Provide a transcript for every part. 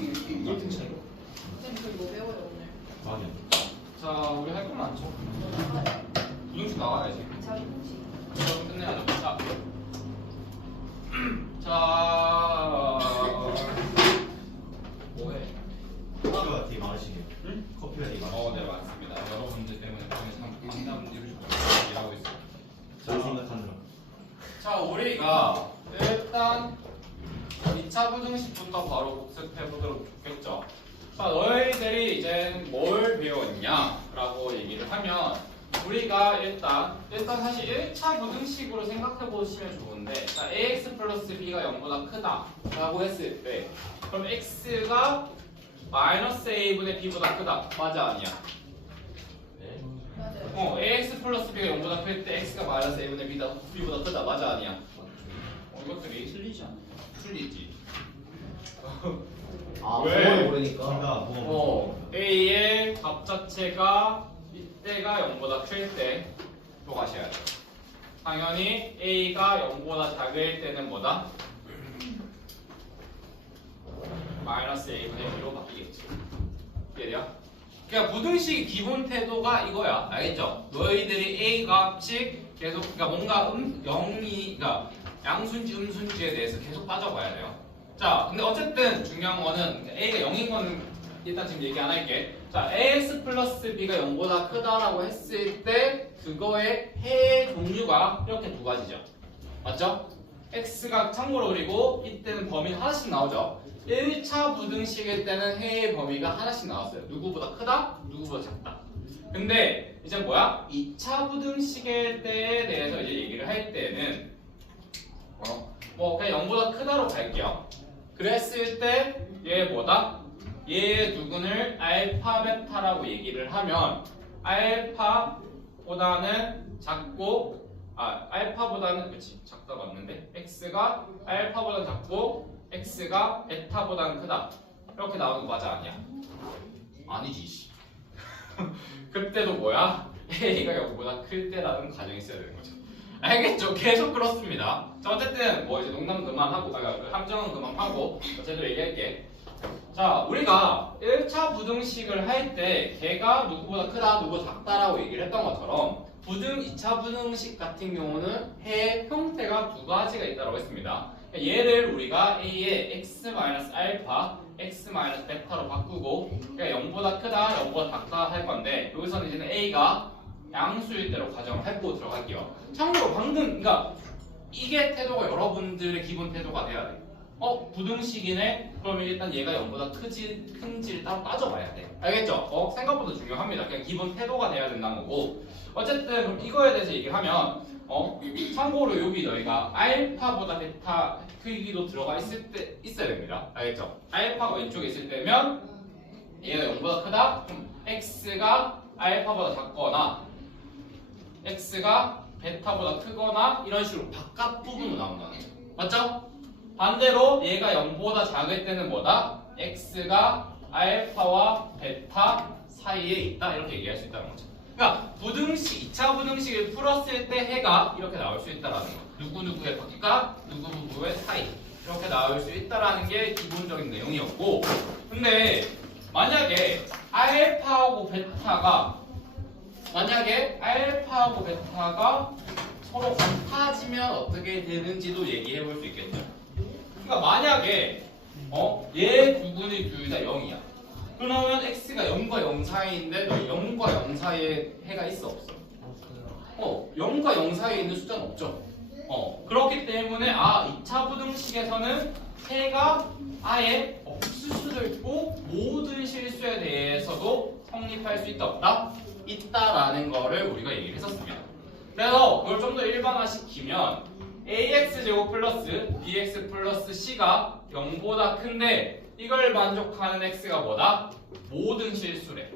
같은 차이로. 쌤저 이거 배워요 오늘. 맞아. 자, 우리 할 건 많죠? 부등식 나와야지. 자기 공식. 그럼 끝내야죠. 자, 뭐해? 커피가 되게 많으시네요. 응? 커피가 되게 많으시네요. 네, 맞습니다. 여러분들 때문에 방에 상담 일하고 있어요. 잘 생각하느라. 자, 우리가 일단 2차 부등식부터 바로 복습해 보도록 좋겠죠. 자, 너희들이 이제 뭘 배웠냐라고 얘기를 하면 우리가 일단 사실 1차 부등식으로 생각해 보시면 좋은데, 자, ax 플러스 b가 0보다 크다라고 했을 때 그럼 x가 마이너스 a분의 b보다 크다. 맞아 아니야? 네. 맞아요. ax 플러스 b가 0보다 클 때 x가 마이너스 a분의 b보다 크다. 맞아 아니야? 이것들이 틀리지 않아요? 틀리지. 아, 왜? 그걸 모르니까. 제가 뭐 A의 값 자체가 이때가 0보다 클 때 또 가셔야 돼요. 당연히 A가 0보다 작을 때는 뭐다? 마이너스 A분의 B로 바뀌겠지. 이해돼요? 그러니까 부등식의 기본 태도가 이거야. 알겠죠? 너희들이 A 값이 계속, 그러니까 뭔가 0이, 그러니까 양수인지 음수인지에 대해서 계속 따져봐야 돼요. 자, 근데 어쨌든 중요한 거는 A가 0인 거는 일단 지금 얘기 안 할게. 자, AX 플러스 B가 0보다 크다라고 했을 때 그거의 해의 종류가 이렇게 두 가지죠. 맞죠? X가 참고로 그리고 이때는 범위 하나씩 나오죠. 1차 부등식일 때는 해의 범위가 하나씩 나왔어요. 누구보다 크다, 누구보다 작다. 근데 이제 뭐야? 2차 부등식일 때에 대해서 이제 얘기를 할 때는 뭐 그냥 0보다 크다로 갈게요. 그랬을 때 얘보다 얘 누구를 알파 베타라고 얘기를 하면 알파보다는 작고 알파보다는 그렇지 작다 맞는데 x가 알파보다는 작고 x가 베타보다는 크다 이렇게 나오는 거 맞아 아니야? 아니지. 그때도 뭐야? a가 0보다 클 때라는 가정이 있어야 되는 거죠. 알겠죠? 계속 그렇습니다. 자, 어쨌든 뭐 이제 농담 그만하고 함정은 그만하고 제대로 얘기할게. 자, 우리가 1차 부등식을 할 때 걔가 누구보다 크다, 누구보다 작다라고 얘기를 했던 것처럼 2차 부등식 같은 경우는 해 형태가 두 가지가 있다고 했습니다. 얘를 우리가 a의 x-알파, x-베타로 바꾸고 그러니까 0보다 크다, 0보다 작다 할 건데 여기서는 이제는 a가 양수일 대로 가정을 해보고 들어갈게요. 참고로 방금 그러니까 이게 태도가 여러분들의 기본 태도가 돼야 돼. 부등식이네? 그러면 일단 얘가 0보다 큰지를 따로 따져봐야 돼. 알겠죠? 생각보다 중요합니다. 그냥 기본 태도가 돼야 된다는 거고. 어쨌든 그럼 이거에 대해서 얘기하면 참고로 여기 너희가 알파보다 베타 크기도 들어가 있어야 됩니다. 알겠죠? 알파가 왼쪽에 있을 때면 얘가 0보다 크다? 그럼 x가 알파보다 작거나 x가 베타보다 크거나 이런 식으로 바깥 부분으로 나온다는 거죠. 맞죠? 반대로 얘가 0보다 작을 때는 뭐다? x가 알파와 베타 사이에 있다 이렇게 얘기할 수 있다는 거죠. 그러니까 부등식, 2차 부등식을 풀었을 때 해가 이렇게 나올 수 있다는 거. 누구누구의 바깥, 누구누구의 사이 이렇게 나올 수 있다는 게 기본적인 내용이었고, 근데 만약에 알파하고 베타가 서로 같아지면 어떻게 되는지도 얘기해 볼 수 있겠죠. 그러니까 만약에 얘 두 분이 둘 다 0이야. 그러면 x가 0과 0 사이인데 너 0과 0 사이에 해가 있어 없어? 0과 0 사이에 있는 숫자는 없죠. 그렇기 때문에 2차 부등식에서는 해가 아예 없을 수도 있고 모든 실수에 대해서도 성립할 수 있다 없다? 있다라는 거를 우리가 얘기를 했었습니다. 그래서 그걸 좀 더 일반화시키면 ax제곱 플러스 bx 플러스 c가 0보다 큰데 이걸 만족하는 x가 뭐다? 모든 실수래.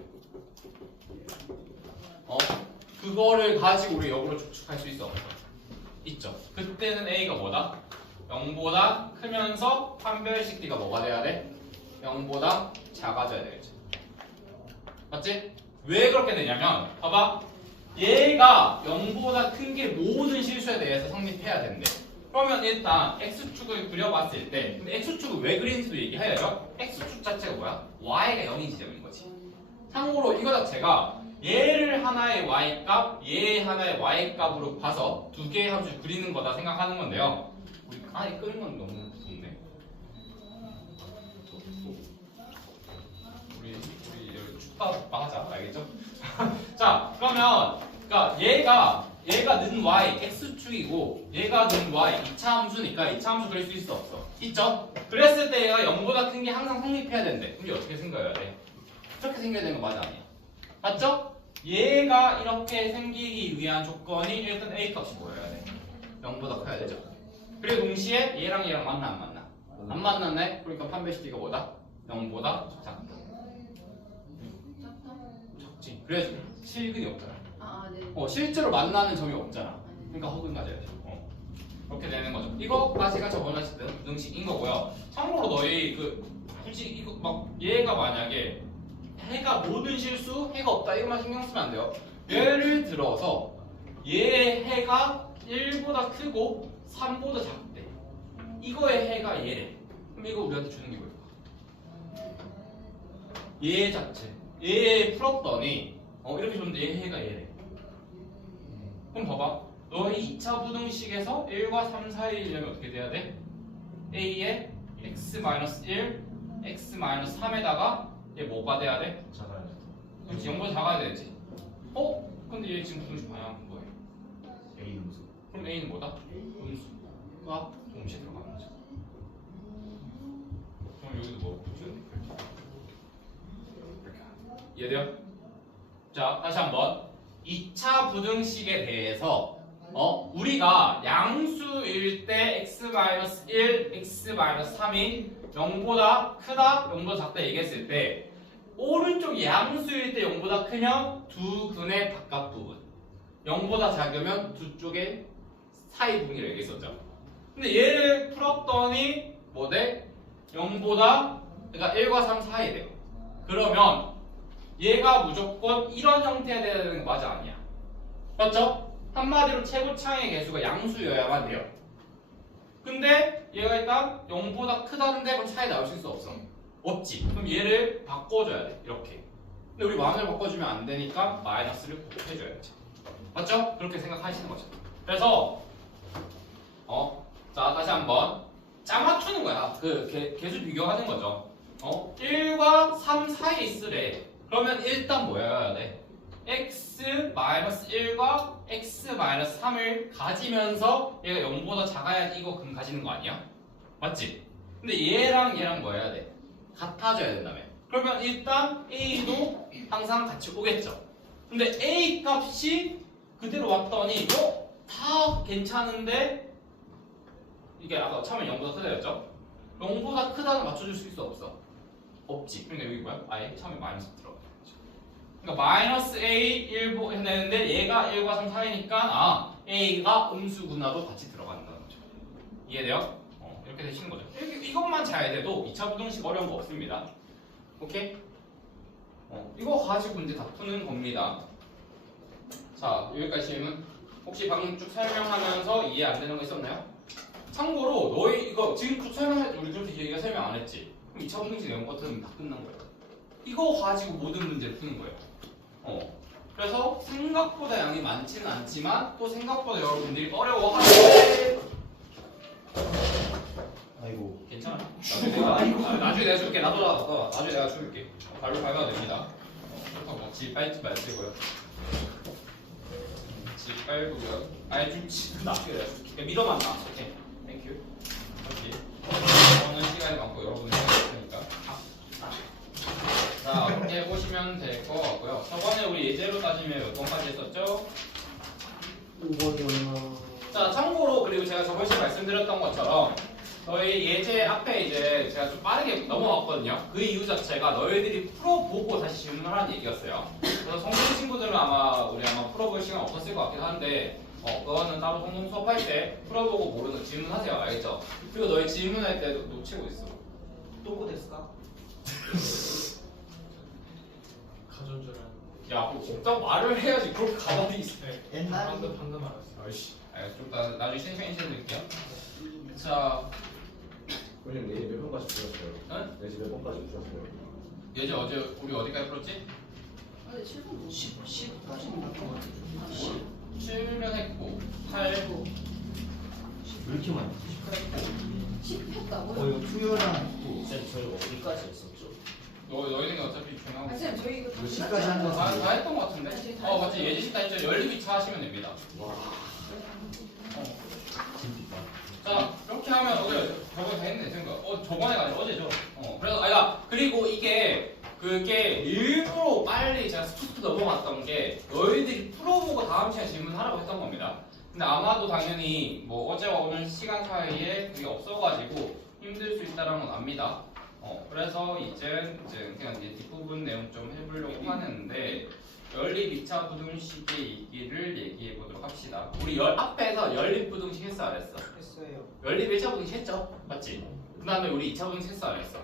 그거를 가지고 우리 역으로 추측할 수 있어? 있죠. 그때는 a가 뭐다? 0보다 크면서 판별식 d가 뭐가 돼야 돼? 0보다 작아져야 되겠지. 맞지? 왜 그렇게 되냐면 봐봐. 얘가 0보다 큰 게 모든 실수에 대해서 성립해야 된대. 그러면 일단 x축을 그려봤을 때 근데 x축을 왜 그리는지도 얘기해야죠. x축 자체 맞아. y가 0인 지점인 거지. 참고로 이거 자체가 얘를 하나의 y값, 얘 하나의 y값으로 봐서 두 개의 함수를 그리는 거다 생각하는 건데요. 우리 아예 끄는 건 너무 무섭네. 우리 여기 축구바 하자, 알겠죠? 자, 그러면 그러니까 얘가 는 y x축이고 얘가 는 y 2차 함수니까 2차 함수 그릴 수 있어 없어? 있죠? 그랬을 때 얘가 0보다 큰 게 항상 성립해야 된대. 그럼 어떻게 생겨야 돼? 이렇게 생겨야 되는 거 맞아 아니야? 맞죠? 얘가 이렇게 생기기 위한 조건이 일단 a 값이 보여야 돼. 0보다 커야 되죠. 그리고 동시에 얘랑 얘랑 만나 안 만나? 안 만났네? 그러니까 판별시티가 뭐다? 0보다 작다. 작지. 그래야지 실근이 없잖아. 네. 실제로 만나는 점이 없잖아. 그러니까 허근 가져야지. 그렇게 되는 거죠. 이거까지가 저번에 했을 때 등식인 거고요. 참고로 너희 솔직히 이거 막 얘가 만약에 해가 모든 실수 해가 없다 이것만 신경 쓰면 안 돼요. 예를 들어서 얘 해가 1보다 크고 3보다 작대. 이거의 해가 얘래. 그럼 이거 우리한테 주는 게 뭘까? 얘 자체. 얘 풀었더니 이렇게 줬는데 얘 해가 얘래. 그럼 봐봐. 너희 2차 부등식에서 1과 3 사이이려면 어떻게 돼야 돼? A에 x-1, x-3에다가 얘 뭐가 돼야 돼? 작아야 돼. 그렇지, 0보다 작아야 되지. 근데 얘 지금 부등식 방향은 뭐예요? A 음수. 그럼 A는 뭐다? 음수가 동시에 들어가는 거죠. 그럼 여기도 뭐 붙여야 돼? 이해돼요? 자, 다시 한번 2차 부등식에 대해서 우리가 양수일 때 x-1, x-3이 0보다 크다, 0보다 작다 얘기했을 때 오른쪽 양수일 때 0보다 크면 두 근의 바깥 부분 0보다 작으면 두 쪽의 사이 부분이라고 얘기했었죠. 근데 얘를 풀었더니 뭐 돼? 0보다 그러니까 1과 3 사이 돼요. 그러면 얘가 무조건 이런 형태가 돼야 되는 거 맞아 아니야? 맞죠? 한마디로 최고차의 개수가 양수여야만 돼요. 근데 얘가 일단 0보다 크다는데 그럼 차이 나올 수 없어? 없지. 그럼 얘를 바꿔줘야 돼. 이렇게. 근데 우리 만을 바꿔주면 안 되니까 마이너스를 꼭 해줘야지. 맞죠? 그렇게 생각하시는 거죠. 그래서 자 다시 한번 짜 맞추는 거야. 개수 비교하는 거죠. 1과 3 사이에 있으래. 그러면 일단 뭐여야 돼? x-1과 x-3을 가지면서 얘가 0보다 작아야지 이거 금 가지는 거 아니야? 맞지? 근데 얘랑 뭐여야 돼? 같아져야 된다며. 그러면 일단 a도 항상 같이 오겠죠. 근데 a 값이 그대로 왔더니 다 괜찮은데 이게 아까 처음에 0보다 크다였죠? 0보다 크다는 맞춰줄 수 있어 없어? 없지. 그러니까 여기 뭐야? 아예 처음에 마이너스 들어가. 그러니까 마이너스 a 1보 해내는데 얘가 1과 3 사이니까 a가 음수구나도 같이 들어간다는 거죠. 이해돼요? 이렇게 되시는 거죠. 이것만 잘 돼도 2차 부등식 어려운 거 없습니다. 오케이? 이거 가지고 문제 다 푸는 겁니다. 자, 여기까지 질문. 혹시 방금 쭉 설명하면서 이해 안 되는 거 있었나요? 참고로 너희 이거 지금 쭉 설명할 때 우리 그렇게 얘기가 설명 안 했지? 그럼 2차 부등식 내용 같으면 다 끝난 거예요. 이거 가지고 모든 문제를 푸는 거예요. 그래서 생각보다 양이 많지는 않지만 또 생각보다 여러분들이 어려워하는데 아이고. 괜찮아. 나중에 내가 줄게. 나중에 내가 줄게. 발로 밟아도 됩니다. 그렇다고 지 빨지 마시고요. 지 빨고요. 아니 좀 나중에 내가 줄게. 믿어만 나. 오케이. 땡큐. 오케이. 저는 시간이 많고 여러분이 있으니까. 자, 이렇게 해보시면 될 것 같고요. 저번에 우리 예제로 따지면 몇 번까지 했었죠? 5번이었나? 자, 참고로 그리고 제가 저번 시간에 말씀드렸던 것처럼 저희 예제 앞에 이제 제가 좀 빠르게 넘어갔거든요. 그 이유 자체가 너희들이 풀어보고 다시 질문을 하는 얘기였어요. 그래서 성공 친구들은 우리 풀어볼 시간 없었을 것 같긴 한데 그거는 따로 성공 수업할 때 풀어보고 모르는 질문하세요. 알겠죠? 그리고 너희 질문할 때도 놓치고 있어. 또고 됐을까? 가전 줄 알았는데. 야, 그거 없다고 말을 해야지. 그렇게 가만히 있어. 옛날에 방금 알았어. 아이씨. 좀 나중에 신청해 드릴게요. 자, 선생님 내일 몇 번까지 주셨어요? 응? 내일 몇 번까지 주셨어요? 예제 어제 우리 어디까지 풀었지? 어제 7분 10까지는 나쁜 것 같아. 7은 했고 8 왜 이렇게 많이? 10 했다고요? 이거 투여랑 또 쌤 저희 어디까지 했었죠? 너희는 어차피 아 중요한 쌤 저희 이거 다 10까지 한 거. 다 했던 것 같은데? 맞지 예지 다 했죠. 연립이차 하시면 됩니다. 와. 재밌다. 자 이렇게 하면 저번에 다 했네 생각. 저번에가 아니라 어제죠. 그래서 아니다. 그리고 그게 일부러 빨리 제가 스투트 넘어갔던 게 너희들이 풀어보고 다음 시간에 질문하라고 했던 겁니다. 근데 아마도 당연히 뭐 어제와 오늘 시간 사이에 그게 없어가지고 힘들 수 있다는 건 압니다. 그래서 이제 그냥 이제 뒷부분 내용 좀 해보려고 하는데 연립 2차 부등식의 얘기를 얘기해 보도록 합시다. 우리 앞에서 연립 부등식 했어 안 했어? 했어요. 연립 1차 부등식 했죠? 맞지? 그 다음에 우리 2차 부등식 했어 안 했어?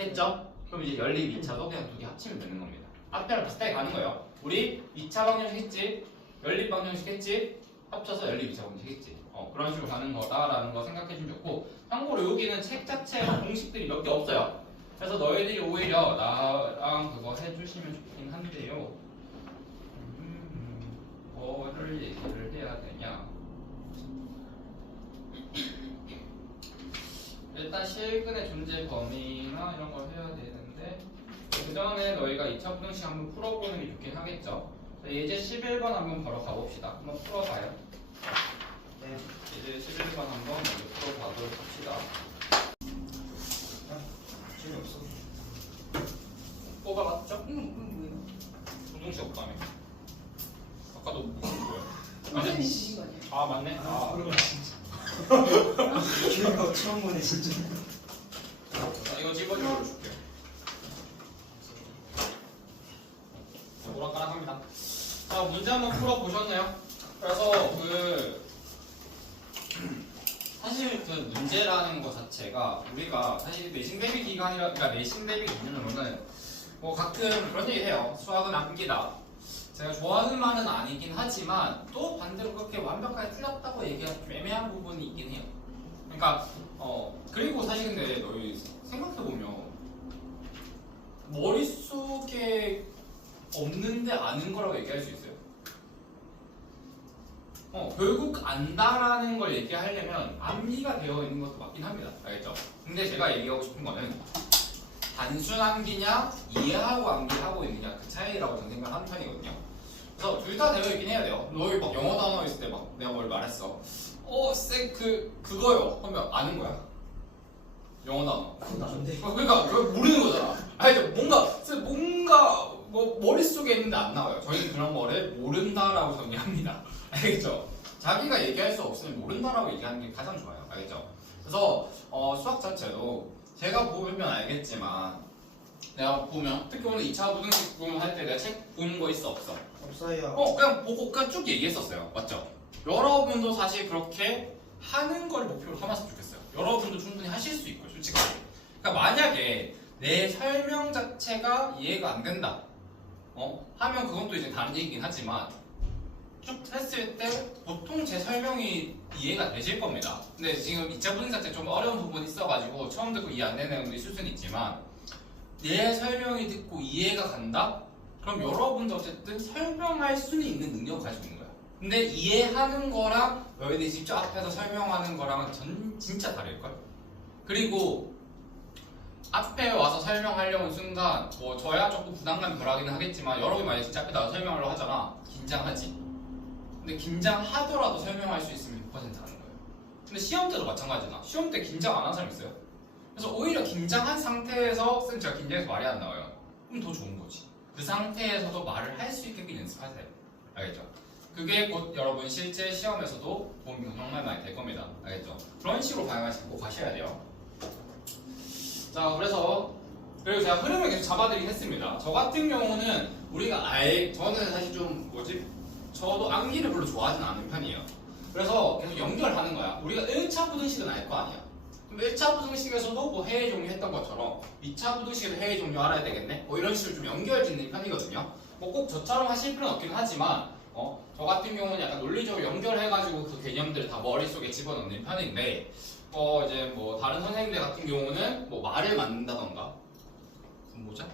했죠? 그럼 이제 연립 2차도 그냥 두 개 합치면 되는 겁니다. 앞에랑 비슷하게 가는 거예요. 우리 2차 방정식 했지? 연립 방정식 했지? 합쳐서 연립 2차 방정식 했지? 그런 식으로 가는 거다라는 거 생각해 주면 좋고 참고로 여기는 책 자체에 공식들이 몇 개 없어요. 그래서 너희들이 오히려 나랑 그거 해주시면 좋긴 한데요. 뭐를 얘기를 해야 되냐? 일단 실근의 존재 범위나 이런 걸 해야 되는데 그 전에 너희가 2차 부등식 한번 풀어보는 게 좋긴 하겠죠. 예제 11번 한번 바로 가봅시다. 한번 풀어봐요. 네. 예제 11번 한번 먼저 풀어보도록 합시다. 재미없어. 뽑아봤죠? 이건 뭐예요? 부등식 없다며. 아까도 뭐야? 선생님이 주신 거 아니에요? 아 맞네. 그러면 진짜. 재미가 처음 보네 진짜. 자, 이거 집어주고 줄게요. 자, 오락가락합니다. 자, 문제 한번 풀어보셨나요? 그래서 사실 그 문제라는 것 자체가 우리가 사실 내신 대비 기간이라 그러니까 내신 대비 기준으로는 뭐 가끔 그런 얘기 해요. 수학은 암기다. 제가 좋아하는 말은 아니긴 하지만 또 반대로 그렇게 완벽하게 틀렸다고 얘기하기 좀 애매한 부분이 있긴 해요. 그러니까 그리고 사실 근데 너희 생각해보면 머릿속에 없는데 아는 거라고 얘기할 수 있어요. 결국 안다라는 걸 얘기하려면 암기가 되어 있는 것도 맞긴 합니다. 알겠죠? 근데 제가 얘기하고 싶은 거는 단순 암기냐 이해하고 암기하고 있느냐 그 차이라고 저는 생각하는 편이거든요. 그래서 둘 다 되어 있긴 해야 돼요. 너희 막 영어 단어 있을 때 막 내가 뭘 말했어. 쌤 그거요 하면 아는 거야. 영어 단어. 그건 나는데. 그러니까 모르는 거잖아. 아니 뭔가 뭐 머릿속에 있는데 안 나와요. 저희는 그런 거를 모른다라고 정리합니다. 알겠죠? 자기가 얘기할 수 없으면 모른다라고 얘기하는 게 가장 좋아요. 알겠죠? 그래서 수학 자체도 제가 보면 알겠지만 내가 보면 특히 오늘 2차 부등식 부분 할 때 내가 책 보는 거 있어 없어? 없어요. 그냥 보고 그냥 쭉 얘기했었어요. 맞죠? 여러분도 사실 그렇게 하는 걸 목표로 삼았으면 좋겠어요. 여러분도 충분히 하실 수 있고 솔직하게. 그러니까 만약에 내 설명 자체가 이해가 안 된다. 하면 그건 또 이제 다른 얘기긴 하지만 쭉 했을 때 보통 제 설명이 이해가 되실 겁니다. 근데 지금 2차 부등식 자체 좀 어려운 부분이 있어가지고 처음 듣고 이해 안 되는 내용도 있을 수는 있지만 내 설명이 듣고 이해가 간다? 그럼 여러분도 어쨌든 설명할 수는 있는 능력을 가지고 있는 거야. 근데 이해하는 거랑 너희들이 직접 앞에서 설명하는 거랑은 진짜 다를걸? 그리고 앞에 와서 설명하려는 순간 뭐 저야 조금 부담감이 덜하기는 하겠지만 여러분이 만약에 진짜 앞에 나와서 설명하려고 하잖아. 긴장하지. 근데 긴장하더라도 설명할 수 있으면 100% 하는 거예요. 근데 시험 때도 마찬가지잖아. 시험 때 긴장 안 하는 사람 있어요? 그래서 오히려 긴장한 상태에서 쌤 제가 긴장해서 말이 안 나와요. 그럼 더 좋은 거지. 그 상태에서도 말을 할 수 있게끔 연습하세요. 알겠죠? 그게 곧 여러분 실제 시험에서도 도움이 정말 많이 될 겁니다. 알겠죠? 그런 식으로 방향하시고 가셔야 돼요. 자, 그리고 제가 흐름을 계속 잡아드리긴 했습니다. 저 같은 경우는 저는 사실 좀 저도 암기를 별로 좋아하진 않는 편이에요. 그래서 계속 연결하는 거야. 우리가 1차 부등식은 알 거 아니야. 그럼 1차 부등식에서도 뭐 해외 종류 했던 것처럼 2차 부등식에도 해외 종류 알아야 되겠네? 뭐 이런 식으로 좀 연결 짓는 편이거든요. 뭐 꼭 저처럼 하실 필요는 없긴 하지만 저 같은 경우는 약간 논리적으로 연결해가지고 그 개념들을 다 머릿속에 집어넣는 편인데 이제 뭐 다른 선생님들 같은 경우는 뭐 말을 만든다던가 뭐죠?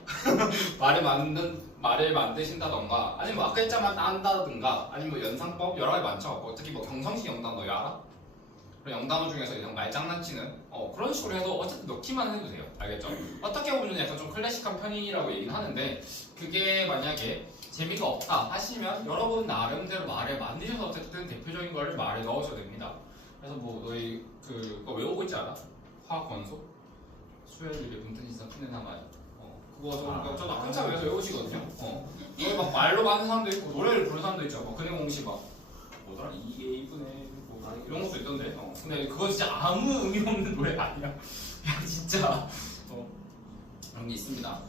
말을 만드신다던가 아니면 뭐 앞글자만 딴다든가 아니면 뭐 연상법 여러 가지 많죠. 뭐 특히 뭐 경성식 영단어 알아? 그런 영단어 중에서 이런 말장난치는 그런 식으로 해도 어쨌든 넣기만 해도 돼요. 알겠죠? 어떻게 보면 약간 좀 클래식한 편이라고 얘기는 하는데 그게 만약에 재미가 없다 하시면 여러분 나름대로 말을 만드셔서 어쨌든 대표적인 거를 말에 넣으셔도 됩니다. 그래서 뭐 너희 그거 외우고 있지 않아? 화학 건소? 수열율의 분탄지성 푸는하마이 그거 저도 한참 외우시거든요. 여기 막 말로 하는 사람도 있고 노래를 부르는 사람도 있죠. 뭐 근해 공식 막 뭐더라 2A 분의 뭐 이런 것도 있던데. 근데 그거 진짜 아무 의미 없는 노래가 아니야. 그냥 진짜 그런 게 있습니다.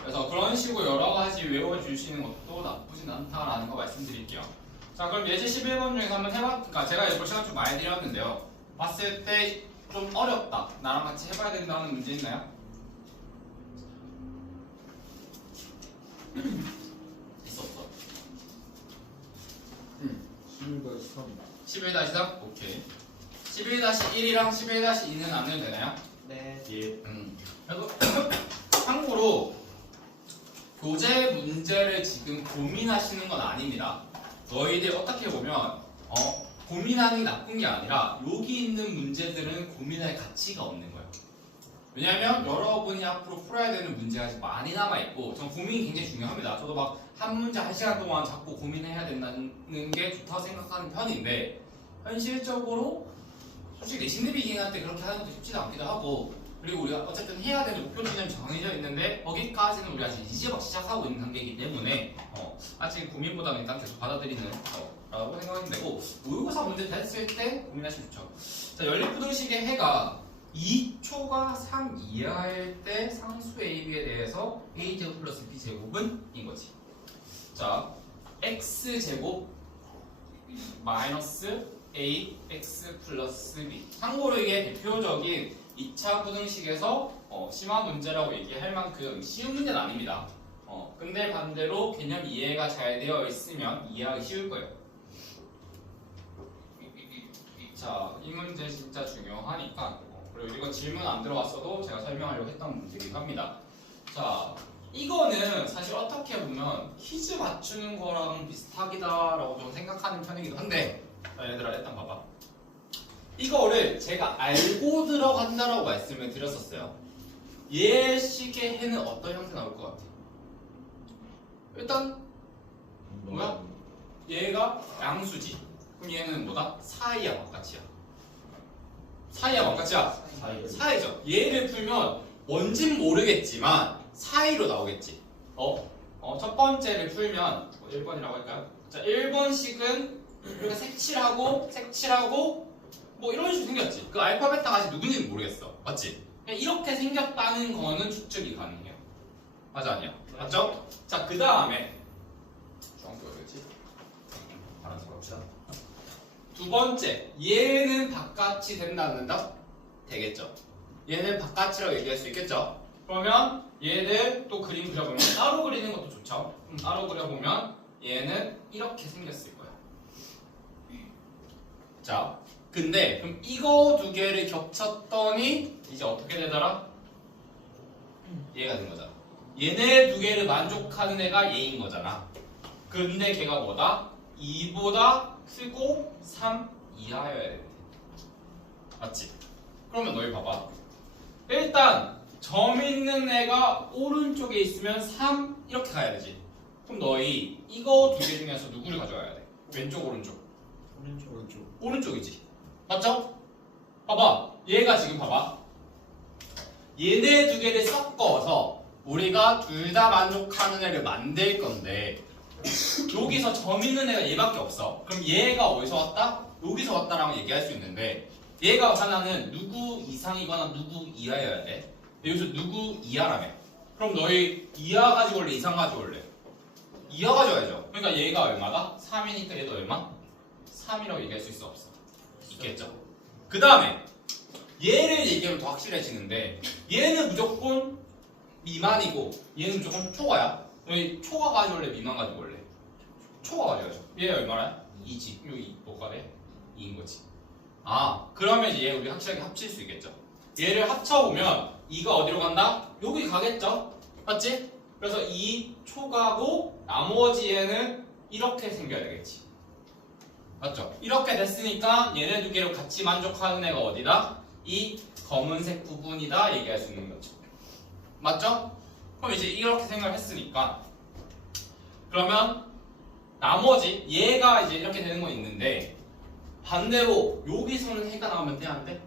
그래서 그런 식으로 여러 가지 외워주시는 것도 나쁘진 않다라는 거 말씀드릴게요. 자 그럼 예제 11번 중에서 한번 그러니까 제가 이걸 시간 좀 많이 드렸는데요. 봤을 때 좀 어렵다. 나랑 같이 해봐야 된다는 문제 있나요? 있었어. 11-3 오케이. 11-1이랑 11-2는 안 해도 되나요? 네. 예. 그래도 참고로 교재 문제를 지금 고민하시는 건 아닙니다. 너희들 어떻게 보면 고민하는 게 나쁜 게 아니라 여기 있는 문제들은 고민할 가치가 없는 거예요. 왜냐면 여러분이 앞으로 풀어야 되는 문제가 아직 많이 남아있고 전 고민이 굉장히 중요합니다. 저도 막 한 문제 1시간 동안 자꾸 고민해야 된다는 게 좋다고 생각하는 편인데 현실적으로 솔직히 내신 대비기한테 그렇게 하는 것도 쉽지도 않기도 하고 그리고 우리가 어쨌든 해야 되는 목표 지점이 정해져 있는데 거기까지는 우리가 아직 이제 막 시작하고 있는 단계이기 때문에 아직 고민보다는 일단 계속 받아들이는 라고 생각하면 되고 모의고사 문제 됐을 때 고민하시면 좋죠. 자 연립부등식의 해가 2초가 3 이하일 때 상수 AB에 대해서 A제곱 플러스 B제곱은 인 거지. 자 X제곱 마이너스 AX 플러스 B 참고로 이게 대표적인 2차 부등식에서 심화 문제라고 얘기할 만큼 쉬운 문제는 아닙니다. 근데 반대로 개념 이해가 잘 되어 있으면 이해하기 쉬울 거예요. 자, 이 문제 진짜 중요하니까 그리고 이거 질문 안 들어왔어도 제가 설명하려고 했던 문제이긴 합니다. 자, 이거는 사실 어떻게 보면 퀴즈 맞추는 거랑 비슷하기다라고 좀 생각하는 편이기도 한데 얘들아 일단 봐봐. 이거를 제가 알고 들어간다라고 말씀을 드렸었어요. 예식의 해는 어떤 형태 나올 것 같아? 일단 뭐야? 얘가 양수지. 그럼 얘는 뭐다? 사이야 바깥이야. 사이야 바깥이야. 사이죠. 얘를 풀면 뭔진 모르겠지만 사이로 나오겠지. 첫 번째를 풀면 1번이라고 할까요? 자, 1번식은 우리가 색칠하고 뭐 이런 식으로 생겼지. 그 알파 베타가 아직 누군지는 모르겠어. 맞지? 그냥 이렇게 생겼다는 거는 추측이 가능해요. 맞아 아니야? 맞죠? 자, 그 다음에 어디였지? 알아서 봅시다. 두 번째, 얘는 바깥이 된다 안 된다? 되겠죠. 얘는 바깥이라고 얘기할 수 있겠죠. 그러면 얘를 또 그림 그려보면 따로 그리는 것도 좋죠. 따로 그려보면 얘는 이렇게 생겼을 거야. 자, 근데 그럼 이거 두 개를 겹쳤더니 이제 어떻게 되더라? 얘가 된 거잖아. 얘네 두 개를 만족하는 애가 얘인 거잖아. 근데 걔가 뭐다? 2보다 크고 3 이하여야 돼. 맞지? 그러면 너희 봐봐. 일단 점 있는 애가 오른쪽에 있으면 3 이렇게 가야 되지. 그럼 너희 이거 두 개 중에서 누구를 가져가야 돼? 왼쪽 오른쪽? 오른쪽이지. 맞죠? 봐봐. 얘가 지금 봐봐. 얘네 두 개를 섞어서 우리가 둘 다 만족하는 애를 만들 건데 여기서 점 있는 애가 얘밖에 없어. 그럼 얘가 어디서 왔다? 여기서 왔다라고 얘기할 수 있는데 얘가 하나는 누구 이상이거나 누구 이하여야 돼. 여기서 누구 이하라며. 그럼 너희 이하 가지고 올래? 이상 가지고 올래? 이하 가져야죠. 그러니까 얘가 얼마다? 3이니까 얘도 얼마? 3이라고 얘기할 수 있어 없어? 있겠죠. 그 다음에 얘를 얘기하면 더 확실해지는데 얘는 무조건 미만이고 얘는 무조건 초과야. 너희 초과 가지고 올래? 미만 가지고 올래? 초과 가져야죠. 얘 얼마나? 2지. 여기 뭐가 돼? 2인 거지. 아, 그러면 이제 얘 우리 확실하게 합칠 수 있겠죠. 얘를 합쳐보면 2가 어디로 간다? 여기 가겠죠? 맞지? 그래서 이 초가고 나머지 얘는 이렇게 생겨야 되겠지. 맞죠? 이렇게 됐으니까 얘네 두 개로 같이 만족하는 애가 어디다? 이 검은색 부분이다 얘기할 수 있는 거죠. 맞죠? 그럼 이제 이렇게 생각을 했으니까 그러면 나머지 얘가 이제 이렇게 되는 건 있는데 반대로 여기서는 해가 나오면 돼? 안 돼?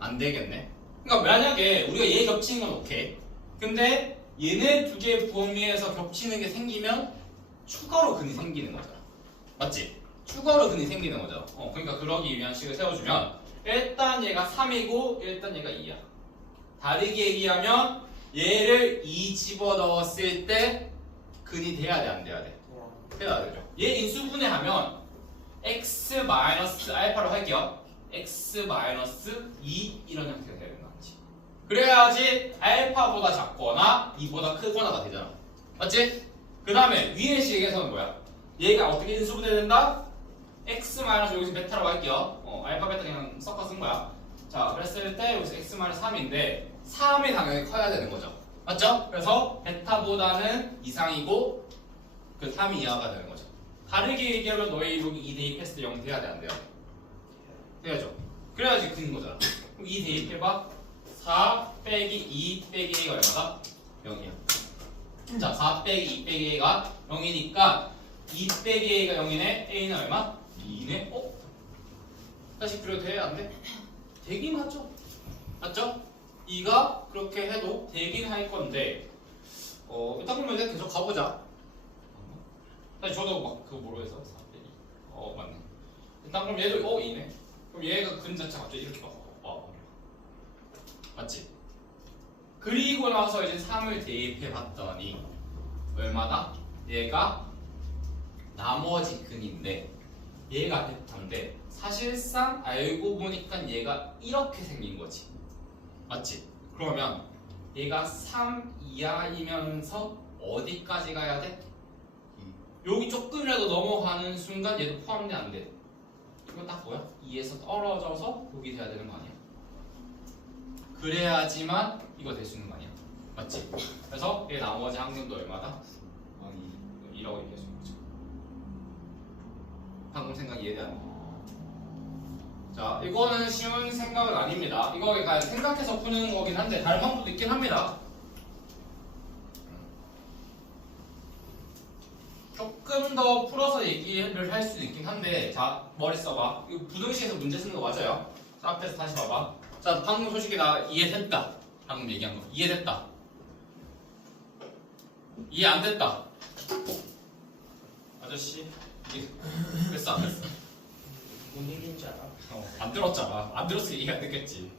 안 되겠네. 그러니까 만약에 우리가 얘 겹치는 건 오케이. 근데 얘네 두 개의 범위에서 겹치는 게 생기면 추가로 근이 생기는 거잖아. 맞지? 추가로 근이 생기는 거죠. 그러니까 그러기 위한 식을 세워주면 일단 얘가 3이고 일단 얘가 2야. 다르게 얘기하면 얘를 2 집어넣었을 때 근이 돼야 돼? 안 돼야 돼? 돼야 되죠. 얘 인수분해하면 x-알파로 할게요. x-2 이런 형태가 되는 거지. 그래야지 알파보다 작거나 2보다 크거나가 되잖아. 맞지? 그 다음에 위의 식에서는 뭐야? 얘가 어떻게 인수분해된다? x- 여기서 베타라고 할게요. 알파 베타 그냥 섞어 쓴 거야. 자, 그랬을 때 여기서 x-3인데 3이 당연히 커야 되는 거죠. 맞죠? 그래서 베타보다는 이상이고 그 3이 이하가 되는 거죠. 다르게 얘기하면 너희 여기 2 대입했을 때 0 돼야 돼? 안 돼요? 돼야죠. 그래야지 큰 거잖아. 그럼 2 대입해봐. 4 빼기 2 빼기 A가 얼마다? 0이야. 자, 4 빼기 2 빼기 A가 0이니까 2 빼기 A가 0이네. A는 얼마? 2네. 다시 그려도 돼? 안 돼? 되긴 하죠. 맞죠? 2가 그렇게 해도 되긴 할 건데 일단 그러면 이제 계속 가보자. 사실 저도 막 그거 뭐로 해서 4 빼기 맞네. 일단 그럼 얘도 2네. 그럼 얘가 근 자체가 갑자기 이렇게 와. 맞지? 그리고 나서 이제 3을 대입해 봤더니 얼마나? 얘가 나머지 근인데 얘가 베타인데 사실상 알고 보니까 얘가 이렇게 생긴 거지. 맞지? 그러면 얘가 3 이하이면서 어디까지 가야 돼? 여기 조금이라도 넘어가는 순간 얘도 포함돼 안 돼? 이거 딱 뭐야? 2에서 떨어져서 여기 돼야 되는 거 아니야? 그래야지만 이거 될 수 있는 거 아니야? 맞지? 그래서 얘 나머지 항근도 얼마다? 2라고 얘기할 수 있는 거죠. 방금 생각 이해돼 안 돼? 자, 이거는 쉬운 생각은 아닙니다. 이거 그냥 생각해서 푸는 거긴 한데 다른 방법도 있긴 합니다. 조금 더 풀어서 얘기를 할 수도 있긴 한데 자, 머리 써봐. 이거 부등식에서 문제 쓰는 거 맞아요? 자, 앞에서 다시 봐봐. 자, 방금 솔직히 나 이해됐다. 방금 얘기한 거 이해됐다. 이해 안 됐다. 아저씨 이해 됐어 안 됐어? 뭔 얘기인지 알아? 안 들었잖아. 안 들었으면 이해 안 됐겠지.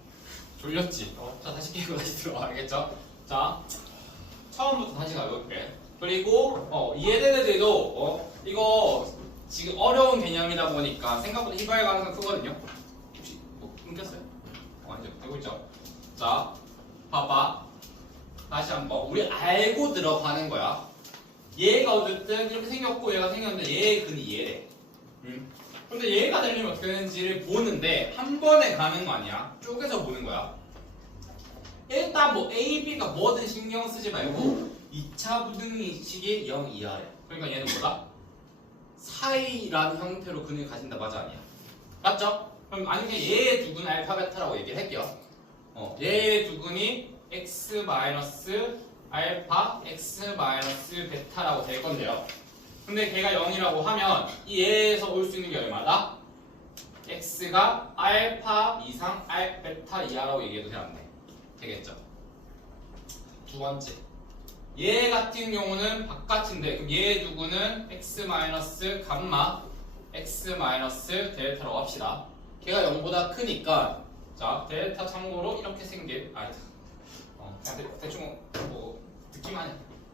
졸렸지. 자, 다시 깨고 다시 들어와. 알겠죠? 자, 처음부터 다시 가볼게. 그리고 이해되는 애들도 이거 지금 어려운 개념이다 보니까 생각보다 희박할 가능성이 크거든요. 혹시 뭐 끊겼어요? 아니죠. 되고 있죠. 자, 봐봐. 다시 한번 우리 알고 들어가는 거야. 얘가 어쨌든 이렇게 생겼고 얘가 생겼는데 얘의 근이 얘래. 근데 얘가 되려면 어떻게 되는지를 보는데 한 번에 가는 거 아니야. 쪼개서 보는 거야. 일단 뭐 A, B가 뭐든 신경 쓰지 말고 2차 부등식이 0 이하래. 그러니까 얘는 뭐다? 사이라는 형태로 근을 가진다. 맞아 아니야? 맞죠? 그럼 만약에 얘의 두근 알파 베타라고 얘기를 할게요. 얘의 두근이 x 알파 x 베타라고 될 건데요. 근데 걔가 0이라고 하면 이 얘에서 올 수 있는 게 얼마다? x가 알파 이상 베타 이하라고 얘기해도 돼 안 돼? 되겠죠? 두 번째. 얘 같은 경우는 바깥인데 그럼 얘의 두구는 x 감마 x 델타라고 합시다. 걔가 0보다 크니까 자 델타 참고로 이렇게 생길 그냥 대충 뭐 듣기만 해.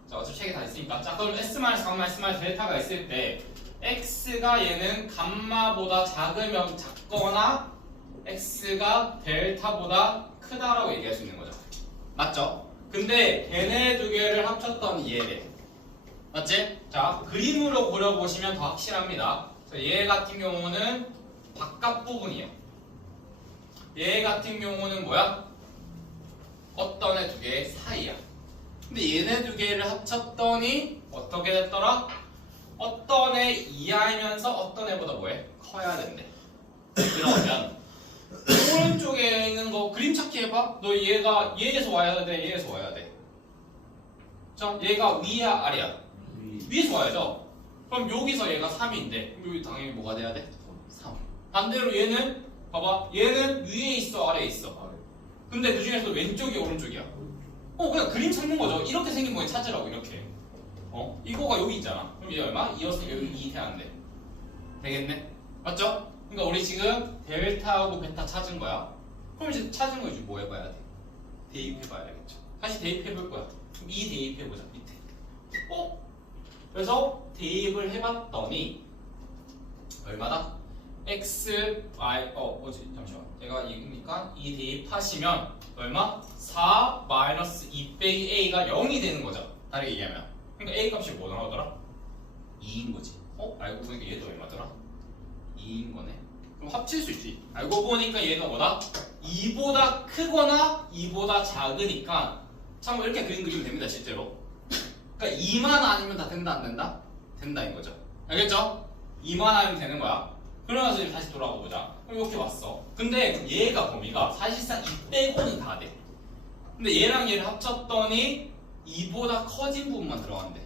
자 어차피 책에 다 있으니까 자 그럼 s 감마 델타가 있을 때 x가 얘는 감마보다 작거나 x가 델타보다 크다라고 얘기할 수 있는 거죠. 맞죠? 근데 걔네 두 개를 합쳤던 얘래. 맞지? 자 그림으로 그려보시면 더 확실합니다. 자, 얘 같은 경우는 바깥 부분이에요. 얘 같은 경우는 뭐야? 어떤 애 두 개의 사이야. 근데 얘네 두 개를 합쳤더니 어떻게 됐더라? 어떤 애 이하이면서 어떤 애보다 뭐해? 커야 된대. 그러면 오른쪽에 있는 거 그림 찾기 해봐. 너 얘가 얘에서 와야 돼, 얘에서 와야 돼. 자, 얘가 위야, 아래야? 위에서 와야죠. 그럼 여기서 얘가 3인데 여기 당연히 뭐가 돼야 돼? 3. 반대로 얘는 봐봐. 얘는 위에 있어, 아래에 있어. 근데 그 중에서 왼쪽이 오른쪽이야. 그냥 그림 찾는 거죠. 이렇게 생긴 거에 찾으라고 이렇게. 이거가 여기 있잖아. 그럼 얘 얼마? 이었으니까 여기 2 돼야 돼. 되겠네? 맞죠? 그러니까 우리 지금 델타하고 베타 찾은 거야. 그럼 이제 찾은 거 이제 뭐 해봐야 돼? 대입해봐야 되겠죠. 다시 대입해볼 거야. 그럼 2 대입해보자, 밑에. 그래서 대입을 해봤더니 얼마다? x, y, 뭐지? 잠시만. 얘가 2니까 2 대입하시면 얼마? 4 마이너스 2 빼기 a가 0이 되는 거죠. 다르게 얘기하면. 그러니까 a 값이 뭐 나오더라? 2인 거지. 알고 보니까 얘도 얼마더라? 2인 거네. 그럼 합칠 수 있지. 알고 보니까 얘가 뭐다? 2보다 크거나 2보다 작으니까 참 이렇게 그리면 됩니다, 실제로. 그러니까 2만 아니면 다 된다, 안 된다? 된다인 거죠. 알겠죠? 2만 아니면 되는 거야. 그러면서 이제 다시 돌아가 보자. 그럼 이렇게 왔어. 근데 얘가 범위가 사실상 2 빼고는 다 돼. 근데 얘랑 얘를 합쳤더니 2보다 커진 부분만 들어간대.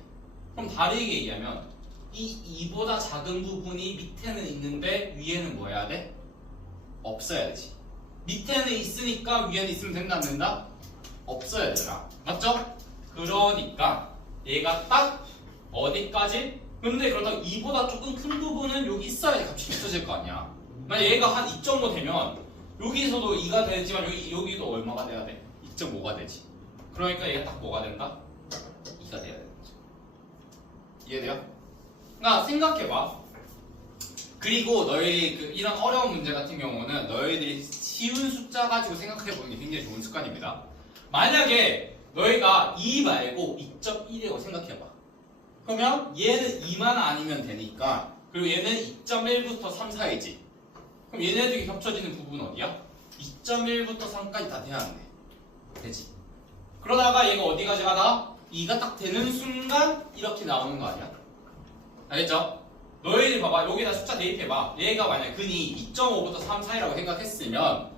그럼 다르게 얘기하면 이 2보다 작은 부분이 밑에는 있는데 위에는 뭐 해야 돼? 없어야 되지. 밑에는 있으니까 위에는 있으면 된다, 안 된다? 없어야 되잖아. 맞죠? 그러니까 얘가 딱 어디까지? 근데 그렇다고 2보다 조금 큰 부분은 여기 있어야 값이 비슷해질 거 아니야. 만약 얘가 한 2.5 되면 여기서도 2가 되지만 여기도 얼마가 돼야 돼? 2.5가 되지. 그러니까 얘가 딱 뭐가 된다? 2가 돼야 되는 거죠. 이해돼요? 그러니까 생각해봐. 그리고 너희 이런 어려운 문제 같은 경우는 너희들이 쉬운 숫자 가지고 생각해보는 게 굉장히 좋은 습관입니다. 만약에 너희가 2 말고 2.1이라고 생각해봐. 그러면 얘는 2만 아니면 되니까, 그리고 얘는 2.1부터 3 사이지. 그럼 얘네들이 겹쳐지는 부분은 어디야? 2.1부터 3까지 다 돼야 하는데 되지. 그러다가 얘가 어디까지 가다? 2가 딱 되는 순간 이렇게 나오는 거 아니야? 알겠죠? 너희들 봐봐. 여기다 숫자 대입해봐. 얘가 만약 근이 2.5부터 3 사이라고 생각했으면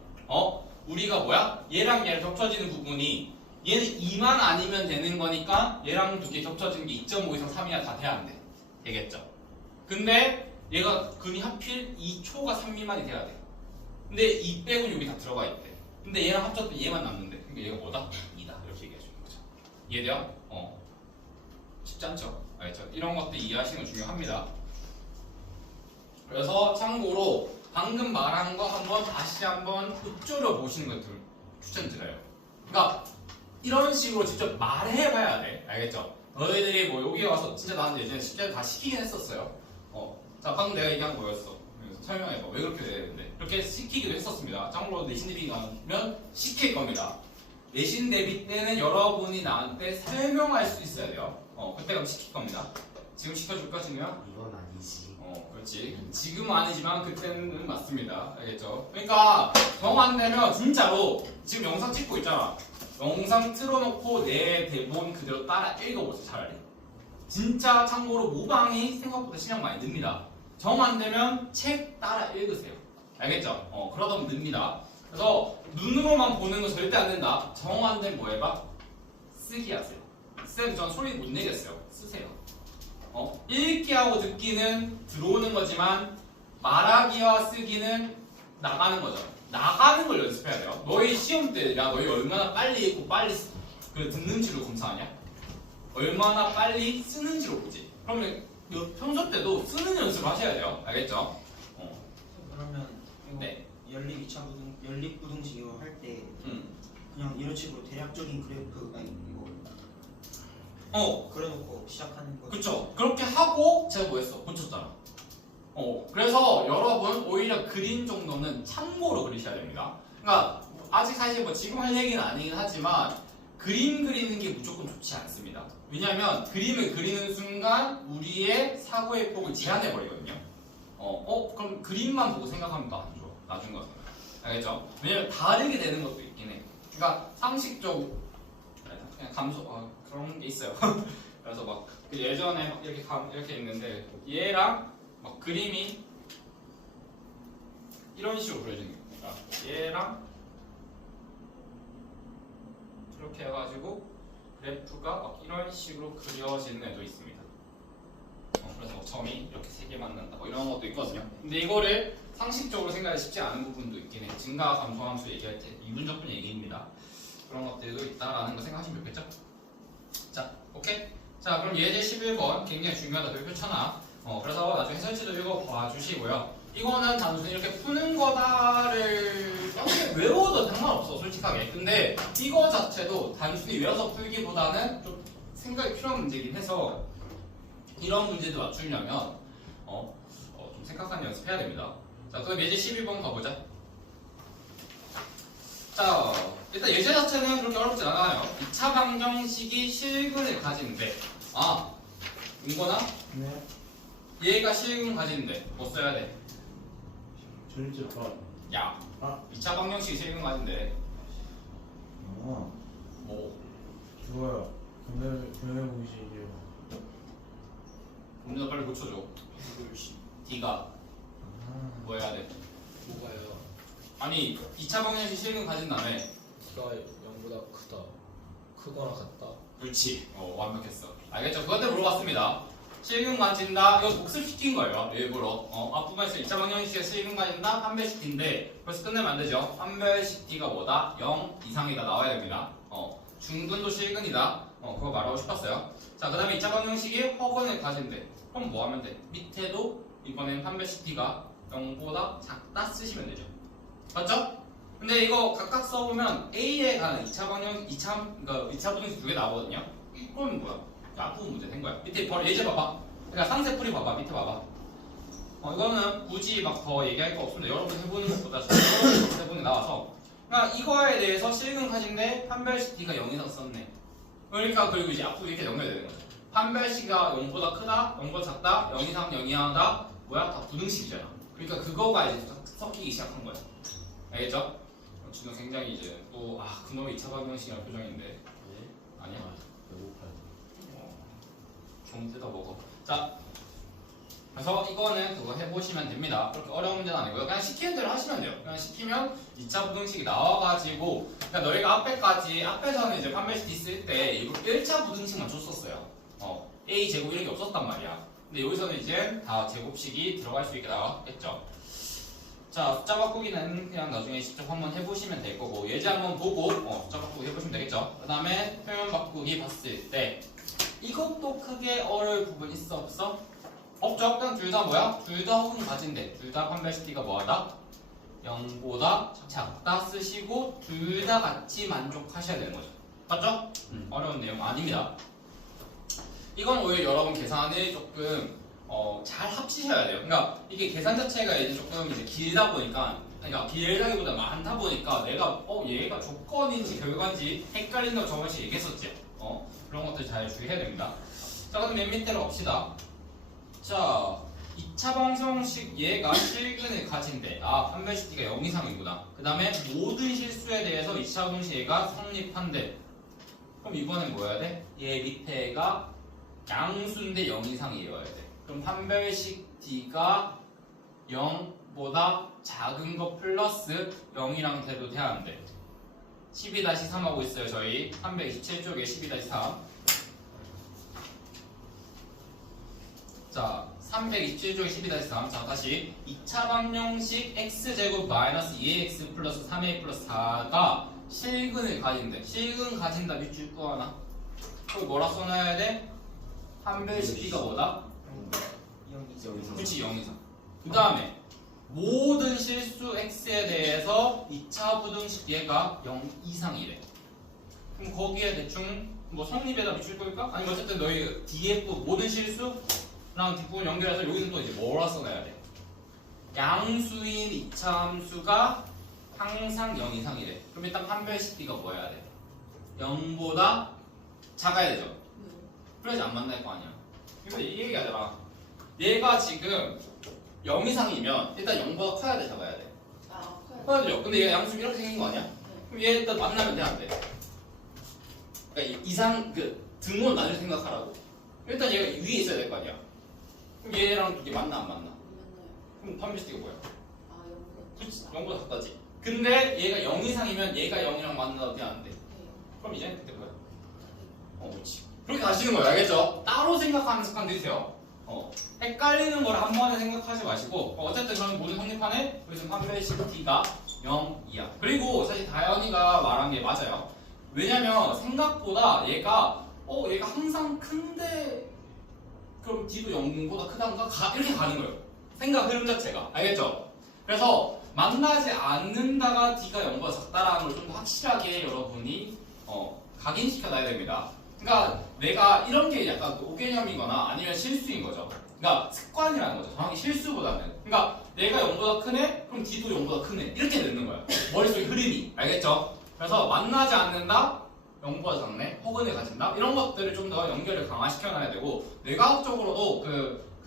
우리가 뭐야? 얘랑 얘랑 겹쳐지는 부분이 얘는 2만 아니면 되는 거니까 얘랑 두 개 겹쳐지는 게 2.5 이상 3이나 다 돼야 안 돼. 되겠죠? 근데 얘가 근이 하필 2초가 3 미만이 돼야 돼. 근데 2 빼고는 여기 다 들어가 있대. 근데 얘랑 합쳤더니 얘만 남는데. 그러니까 얘가 뭐다? 2다. 이렇게 얘기해 주는 거죠. 이해돼요? 쉽지 않죠? 알겠죠? 이런 것들 이해하시는 거 중요합니다. 그래서 참고로 방금 말한 거 한번 다시 한번 읊조려 보시는 것들 추천드려요. 그러니까 이런 식으로 직접 말해봐야 돼. 알겠죠? 너희들이 뭐 여기 와서 진짜 나한테 예전에 실제로 다 시키긴 했었어요. 자, 방금 내가 얘기한 거였어. 그래서 설명해봐. 왜 그렇게 돼야 되는데? 이렇게 시키기도 했었습니다. 참고로 내신 대비 가면 시킬 겁니다. 내신 대비 때는 여러분이 나한테 설명할 수 있어야 돼요. 그때 가면 시킬 겁니다. 지금 시켜줄까, 지금이야? 이건 아니지. 그렇지. 지금은 아니지만 그때는 맞습니다. 알겠죠? 그러니까 정 안 되면 진짜로 지금 영상 찍고 있잖아. 영상 틀어놓고 내 대본 그대로 따라 읽어보세요. 차라리. 진짜 참고로 모방이 생각보다 시간 많이 듭니다. 정 안 되면 책 따라 읽으세요. 알겠죠? 그러다 보면 늡니다. 그래서 눈으로만 보는 거 절대 안 된다. 정 안 되면 뭐 해봐? 쓰기 하세요. 쌤, 전 소리 못 내겠어요. 쓰세요. 읽기하고 듣기는 들어오는 거지만 말하기와 쓰기는 나가는 거죠. 나가는 걸 연습해야 돼요. 너희 시험 때 야 너희 얼마나 빨리 읽고 빨리 듣는지로 검사하냐? 얼마나 빨리 쓰는지로 보지. 그러면 평소 때도 쓰는 연습을 하셔야 돼요. 알겠죠? 그러면 이거 네. 연립부등식 이거 할 때 그냥 이런 식으로 대략적인 그래프 이거 그려놓고 시작하는 거. 그쵸. 그렇게 하고 제가 뭐 했어? 고쳤잖아. 그래서 여러분 오히려 그림 정도는 참고로 그리셔야 됩니다. 그러니까 아직 사실 뭐 지금 할 얘기는 아니긴 하지만 그림 그리는 게 무조건 좋지 않습니다. 왜냐하면 그림을 그리는 순간 우리의 사고의 폭을 제한해 버리거든요. 그럼 그림만 보고 생각하면 또 안 좋아. 나중 가서. 알겠죠? 왜냐면 다르게 되는 것도 있긴 해. 그러니까 상식적으로 그냥 감소 그런 게 있어요. 그래서 막 그 예전에 막 이렇게 있는데 얘랑 막 그림이 이런 식으로 그려지는 거예요. 그러니까 얘랑 이렇게 해가지고 그래프가 막 이런 식으로 그려지는 애도 있습니다. 그래서 뭐 점이 이렇게 세 개 만난다 뭐 이런 것도 있거든요. 근데 이거를 상식적으로 생각하기 쉽지 않은 부분도 있긴 해. 증가 감소함수 얘기할 때 이분적분 얘기입니다. 그런 것들도 있다라는 거 생각하시면 좋겠죠? 자, 오케이? 자, 그럼 예제 11번 굉장히 중요하다. 별표 쳐놔. 그래서 나중에 해설지도 읽어봐 주시고요. 이거는 단순히 이렇게 푸는 거다를 어떻게 외워도 상관없어, 솔직하게. 근데 이거 자체도 단순히 외워서 풀기보다는 좀 생각이 필요한 문제이긴 해서 이런 문제도 맞추려면 좀 생각하는 연습해야 됩니다. 자, 그럼 예제 11번 가보자. 자, 일단 예제 자체는 그렇게 어렵지 않아요. 2차 방정식이 실근을 가지는데 윤건아? 네. 얘가 실근 가지는데 뭐 써야 돼? 전일제판. 야, 2차 방정식이 실근 가지는데 아, 뭐 좋아요. 경영 공식이요. 문제도 빨리 고쳐줘. D가 뭐 해야 돼? 뭐가요? 아니 2차 방정식 실근 가진다며. D가 0보다 크다. 크거나 같다. 그렇지. 완벽했어. 알겠죠? 그것도 물어봤습니다. 실근 가진다. 이거 복습시킨 거예요. 일부러. 앞부분에서 2차 방정식에 실근 가진다. 판별식 D인데 벌써 끝내면 안 되죠. 판별식 D가 뭐다? 0 이상이다 나와야 됩니다. 중근도 실근이다. 그거 말하고 싶었어요. 자, 그 다음에 2차 방정식이 허근을 가진대. 그럼 뭐 하면 돼? 밑에도 이번엔 판별식 D가 0보다 작다 쓰시면 되죠. 맞죠? 근데 이거 각각 써보면 A에 가는 2차 방정, 2차 방정식 두 개 나오거든요. 그럼 뭐야? 앞부분 문제 된 거야. 밑에 바로 예제 봐봐. 그러니까 상세풀이 봐봐. 밑에 봐봐. 이거는 굳이 막 더 얘기할 거 없습니다. 여러분 해보는 것보다 저런 해보는 나와서. 그러니까 이거에 대해서 실근 가진데 판별식 D가 0이라고 썼네. 그러니까 그리고 이제 앞부분 이렇게 연결되는 거죠. 판별식이 0보다 크다, 0보다 작다, 0 이상 0 이하다. 뭐야? 다 부등식이잖아. 그러니까 그거가 이제 섞이기 시작한 거야. 알겠죠? 준호 굉장히 이제 또 그놈의 2차 방정식이라는 표정인데 아니야? 배고파요. 좀 뜯어 먹어. 자, 그래서 이거는 그거 해보시면 됩니다. 그렇게 어려운 문제는 아니고요. 그냥 시키는 대로 하시면 돼요. 그냥 시키면 2차 부등식이 나와가지고, 그러니까 너희가 앞에서는 이제 판별식 있을 때 일부러 1차 부등식만 줬었어요. A 제곱 이런 게 없었단 말이야. 근데 여기서는 이제 다 제곱식이 들어갈 수 있게 나왔겠죠. 자, 숫자 바꾸기는 그냥 나중에 직접 한번 해보시면 될 거고, 예제 한번 보고 숫자 바꾸기 해보시면 되겠죠. 그 다음에 표현 바꾸기 봤을 때 이것도 크게 어려울 부분 있어 없어? 없죠. 그냥 둘 다 뭐야? 둘 다 혹은 가진데 둘 다 판별식 D가 뭐하다? 0보다 작다 쓰시고 둘 다 같이 만족하셔야 되는 거죠. 맞죠? 어려운 내용 아닙니다. 이건 오히려 여러분 계산을 조금 잘 합치셔야 돼요. 그러니까 이게 계산 자체가 이제 조금 이제 길다 보니까, 그러니까 길다기보다 많다 보니까 내가 얘가 조건인지 결과인지 헷갈린다고 저번에 얘기했었지. 그런 것들 잘 주의해야 됩니다. 자, 그럼 맨 밑으로 갑시다. 자, 2차 방정식 얘가 실근을 가진대. 판별식 D가 0 이상이구나. 그 다음에 모든 실수에 대해서 2차 방정식 얘가 성립한대. 그럼 이번엔 뭐 해야 돼? 얘 밑에가 양수인데 0 이상이어야 돼. 그럼 판별식 D가 0보다 작은 거 플러스 0이랑 돼도 돼야 안 돼. 12-3 하고 있어요. 저희 327쪽에 12-3. 자, 327쪽에 12-3. 자, 다시 2차 방정식 x제곱 마이너스 2x 플러스 3a 플러스 4가 실근을 가진대. 실근 가진다 밑줄 거 하나. 그럼 뭐라 써놔야 돼? 판별식 D가 뭐다? 0 이상. 그치, 0 이상. 그 다음에 모든 실수 x에 대해서 2차 부등식 얘가 0 이상이래. 그럼 거기에 대충 뭐 성립에다 밑줄 거일까? 아니면 어쨌든 너희 DF 모든 실수랑 뒷부분 연결해서 여기는 또 이제 뭐라 써놔야 돼? 양수인 2차 함수가 항상 0 이상이래. 그럼 일단 판별식 D가 뭐 해야 돼? 0보다 작아야 되죠? 그래야지 안 만날 거 아니야. 그래서 이 얘기하잖아. 얘가 지금 0 이상이면 일단 0보다 커야 돼, 작아야 돼. 커요. 커야 되죠. 근데 얘가 양수 이렇게 생긴 거 아니야? 그럼 얘 일단 만나면 돼, 안 돼? 그러니까 이상 그 등원 나중에 생각하라고. 일단 얘가 위에 있어야 될 거 아니야. 그럼 얘랑 이게 맞나 안 맞나? 맞나요? 그럼 판별식이 뭐야? 아, 그렇지, 영보다 0보다 작다지. 근데 얘가 0 이상이면 얘가 0이랑 맞나도 돼, 안 돼? 작다. 그럼 이제 그때 뭐야? 그렇지. 그렇게 가시는 거예요, 알겠죠? 따로 생각하는 습관 들이세요. 헷갈리는 걸 한 번에 생각하지 마시고 어쨌든 그럼 모든 성립판에 우리 지금 판별식 t가 0이야. 그리고 사실 다현이가 말한 게 맞아요. 왜냐면 생각보다 얘가 얘가 항상 큰데 그럼 d도 0보다 크단가? 이렇게 가는 거예요. 생각 흐름 자체가. 알겠죠? 그래서 만나지 않는다가 d가 0보다 작다라는 걸 좀 더 확실하게 여러분이 각인시켜 놔야 됩니다. 그러니까 내가 이런 게 약간 오개념이거나 아니면 실수인 거죠. 그러니까 습관이라는 거죠. 정확히 실수보다는. 그러니까 내가 0보다 크네? 그럼 d도 0보다 크네. 이렇게 되는 거예요. 머릿속에 흐름이. 알겠죠? 그래서 만나지 않는다? 0보다 작네? 허근을 가진다? 이런 것들을 좀 더 연결을 강화시켜 놔야 되고 뇌과학적으로도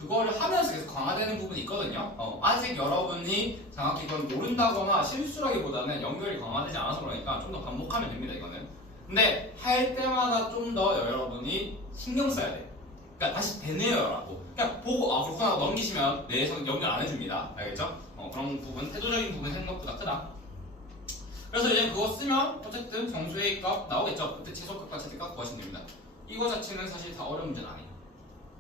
그거를 하면서 계속 강화되는 부분이 있거든요. 아직 여러분이 정확히 그걸 모른다거나 실수라기보다는 연결이 강화되지 않아서 그러니까 좀 더 반복하면 됩니다. 이거는. 근데 할 때마다 좀 더 여러분이 신경 써야 돼. 그러니까 다시 되뇌어라고. 그냥 보고 그렇구나 하고 넘기시면 뇌에서는 연결 안 해줍니다. 알겠죠? 그런 부분, 태도적인 부분 생각보다 크다. 그래서 이제 그거 쓰면 어쨌든 정수의 값 나오겠죠. 그때 최소값과 최대값 구하시면 됩니다. 이거 자체는 사실 다 어려운 문제는 아니에요.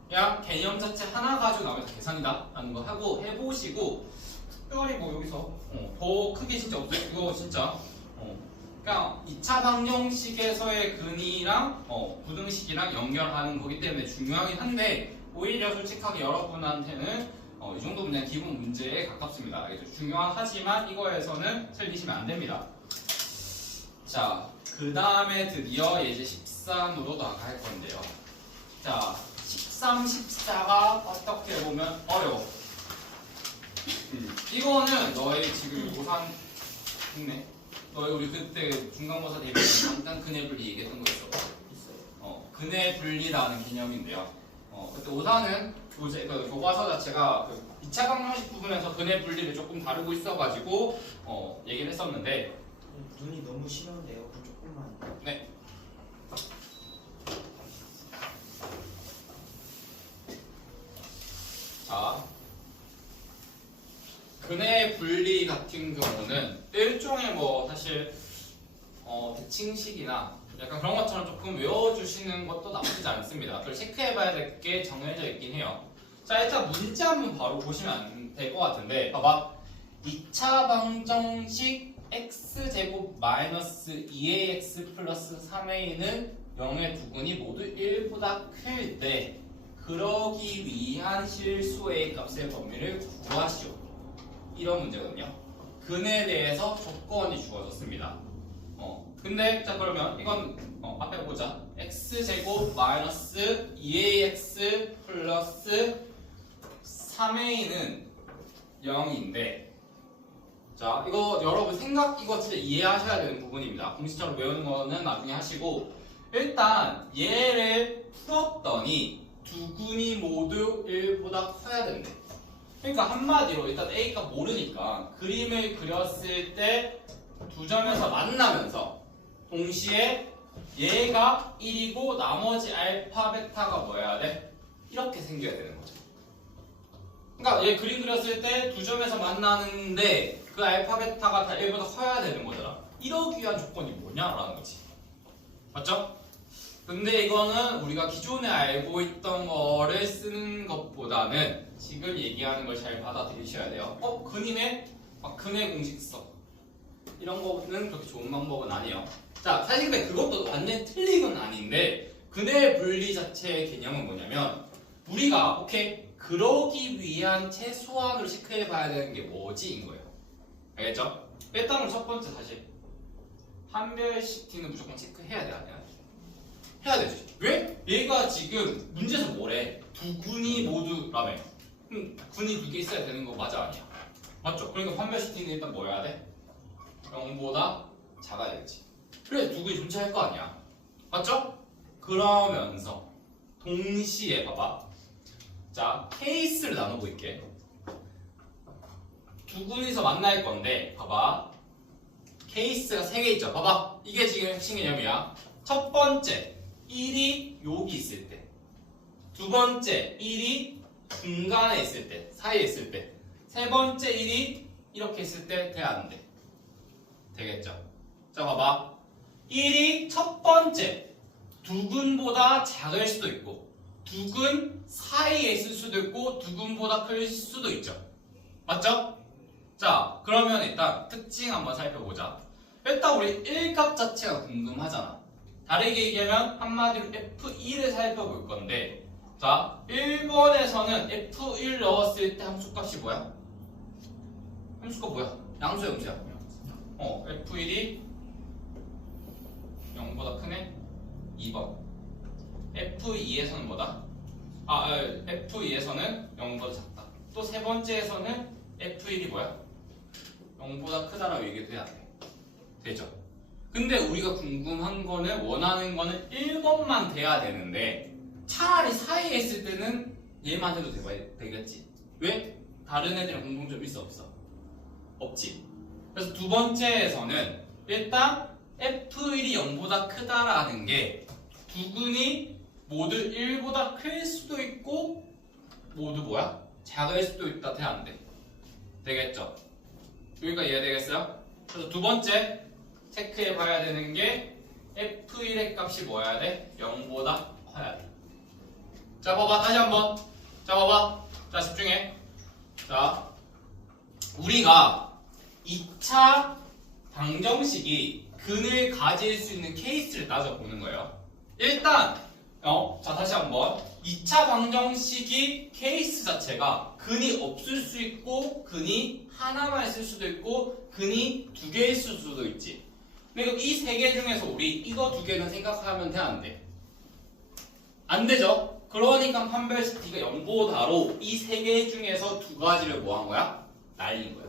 그냥 개념 자체 하나 가지고 나오면 다 계산이다 라는 거 하고 해보시고 특별히 뭐 여기서 더 크게 진짜 없어요. 이거 진짜 그냥 2차 방정식에서의 근이랑 부등식이랑 연결하는 거기 때문에 중요하긴 한데 오히려 솔직하게 여러분한테는 이 정도 문제는 기본 문제에 가깝습니다. 알겠죠? 중요하지만 이거에서는 틀리시면 안 됩니다. 자, 그 다음에 드디어 이제 13으로 나갈 건데요. 자, 13, 14가 어떻게 보면 어려워. 이거는 너의 지금 고3 있네. 너희 우리 그때 중간고사 대비 잠깐 근해 분리 얘기했던 거 있어. 있어요. 근해 분리라는 개념인데요. 그때 오사는 교과서 자체가 그 2차 방정식 부분에서 근해 분리를 조금 다루고 있어가지고 얘기를 했었는데 눈이 너무 심한데요. 그 조금만. 네. 자, 근해 분리 같은 경우는 일종의 뭐 사실 대칭식이나 약간 그런 것처럼 조금 외워주시는 것도 나쁘지 않습니다. 그걸 체크해봐야 될 게 정해져 있긴 해요. 자, 일단 문제 한번 바로 보시면 될 것 같은데 봐봐. 2차 방정식 x제곱 마이너스 2ax 플러스 3a는 0의 두근이 모두 1보다 클 때 그러기 위한 실수 a 값의 범위를 구하시오. 이런 문제거든요. 근에 대해서 조건이 주어졌습니다. 근데 자 그러면 이건 앞에 보자. x제곱 마이너스 2ax 플러스 3a는 0인데 자 이거 여러분 생각 이거 진짜 이해하셔야 되는 부분입니다. 공식처럼 외우는 거는 나중에 하시고 일단 얘를 풀었더니 두 근이 모두 1보다 커야 된대. 그러니까 한마디로 일단 a가 모르니까 그림을 그렸을 때 두 점에서 만나면서 동시에 얘가 1이고 나머지 알파 베타가 뭐여야 돼? 이렇게 생겨야 되는 거죠. 그러니까 얘 그림 그렸을 때 두 점에서 만나는데 그 알파 베타가 다 1보다 커야 되는 거잖아. 이러기 위한 조건이 뭐냐라는 거지. 맞죠? 근데 이거는 우리가 기존에 알고 있던 거를 쓰는 것보다는 지금 얘기하는 걸 잘 받아들이셔야 돼요. 근이네? 막 근의 공식 써. 이런 거는 그렇게 좋은 방법은 아니에요. 자, 사실 근데 그것도 완전히 틀린 건 아닌데 근의 분리 자체의 개념은 뭐냐면 우리가 오케이 그러기 위한 최소한으로 체크해 봐야 되는 게 뭐지인 거예요. 알겠죠? 일단은 첫 번째 사실 한별식 t는 무조건 체크해야 돼, 아니야? 해야 되지. 왜? 얘가 지금 문제에서 뭐래? 두 군이 모두라며. 군이 두 개 있어야 되는 거 맞아, 아니야? 맞죠? 그러니까 판별식 t는 일단 뭐 해야 돼? 0보다 작아야겠지. 그래 두 군이 존재할 거 아니야. 맞죠? 그러면서 동시에 봐봐. 자, 케이스를 나눠볼게. 두 군이서 만날 건데 봐봐. 케이스가 3개 있죠. 봐봐. 이게 지금 핵심 개념이야. 첫 번째 1이 여기 있을 때, 두 번째 1이 중간에 있을 때, 사이에 있을 때, 세 번째 1이 이렇게 있을 때 돼, 안 돼? 되겠죠? 자, 봐봐. 1이 첫 번째 두근보다 작을 수도 있고, 두근 사이에 있을 수도 있고, 두근보다 클 수도 있죠. 맞죠? 자, 그러면 일단 특징 한번 살펴보자. 일단 우리 1값 자체가 궁금하잖아. 다르게 얘기하면 한마디로 F1을 살펴볼 건데, 자, 1번에서는 F1 넣었을 때 함수값이 뭐야? 함수값 뭐야? 양수야, 음수야? F1이 0보다 크네? 2번. F2에서는 뭐다? F2에서는 0보다 작다. 또 세 번째에서는 F1이 뭐야? 0보다 크다라고 얘기해도 돼? 되죠? 근데 우리가 궁금한 거는, 원하는 거는 1번만 돼야 되는데, 차라리 사이에 있을 때는 얘만 해도 되겠지? 왜? 다른 애들이랑 공통점이 있어, 없어? 없지. 그래서 두 번째에서는 일단 F1이 0보다 크다라는 게 두근이 모두 1보다 클 수도 있고 모두 뭐야? 작을 수도 있다. 돼, 안 돼? 되겠죠? 여기까지 이해되겠어요? 그래서 두 번째 체크해 봐야 되는 게 F1의 값이 뭐여야 돼? 0보다 커야 돼. 자, 봐봐. 다시 한번. 자, 봐봐. 자, 집중해. 자, 우리가 2차 방정식이 근을 가질 수 있는 케이스를 따져보는 거예요. 일단 자, 다시 한번. 2차 방정식이 케이스 자체가 근이 없을 수 있고, 근이 하나만 있을 수도 있고, 근이 두 개 있을 수도 있지. 근데 이 세 개 중에서 우리 이거 두 개는 생각하면 돼, 안 돼? 안 되죠? 그러니까 판별시티가 0보다로 이 세 개 중에서 두 가지를 뭐 한 거야? 날린 거야.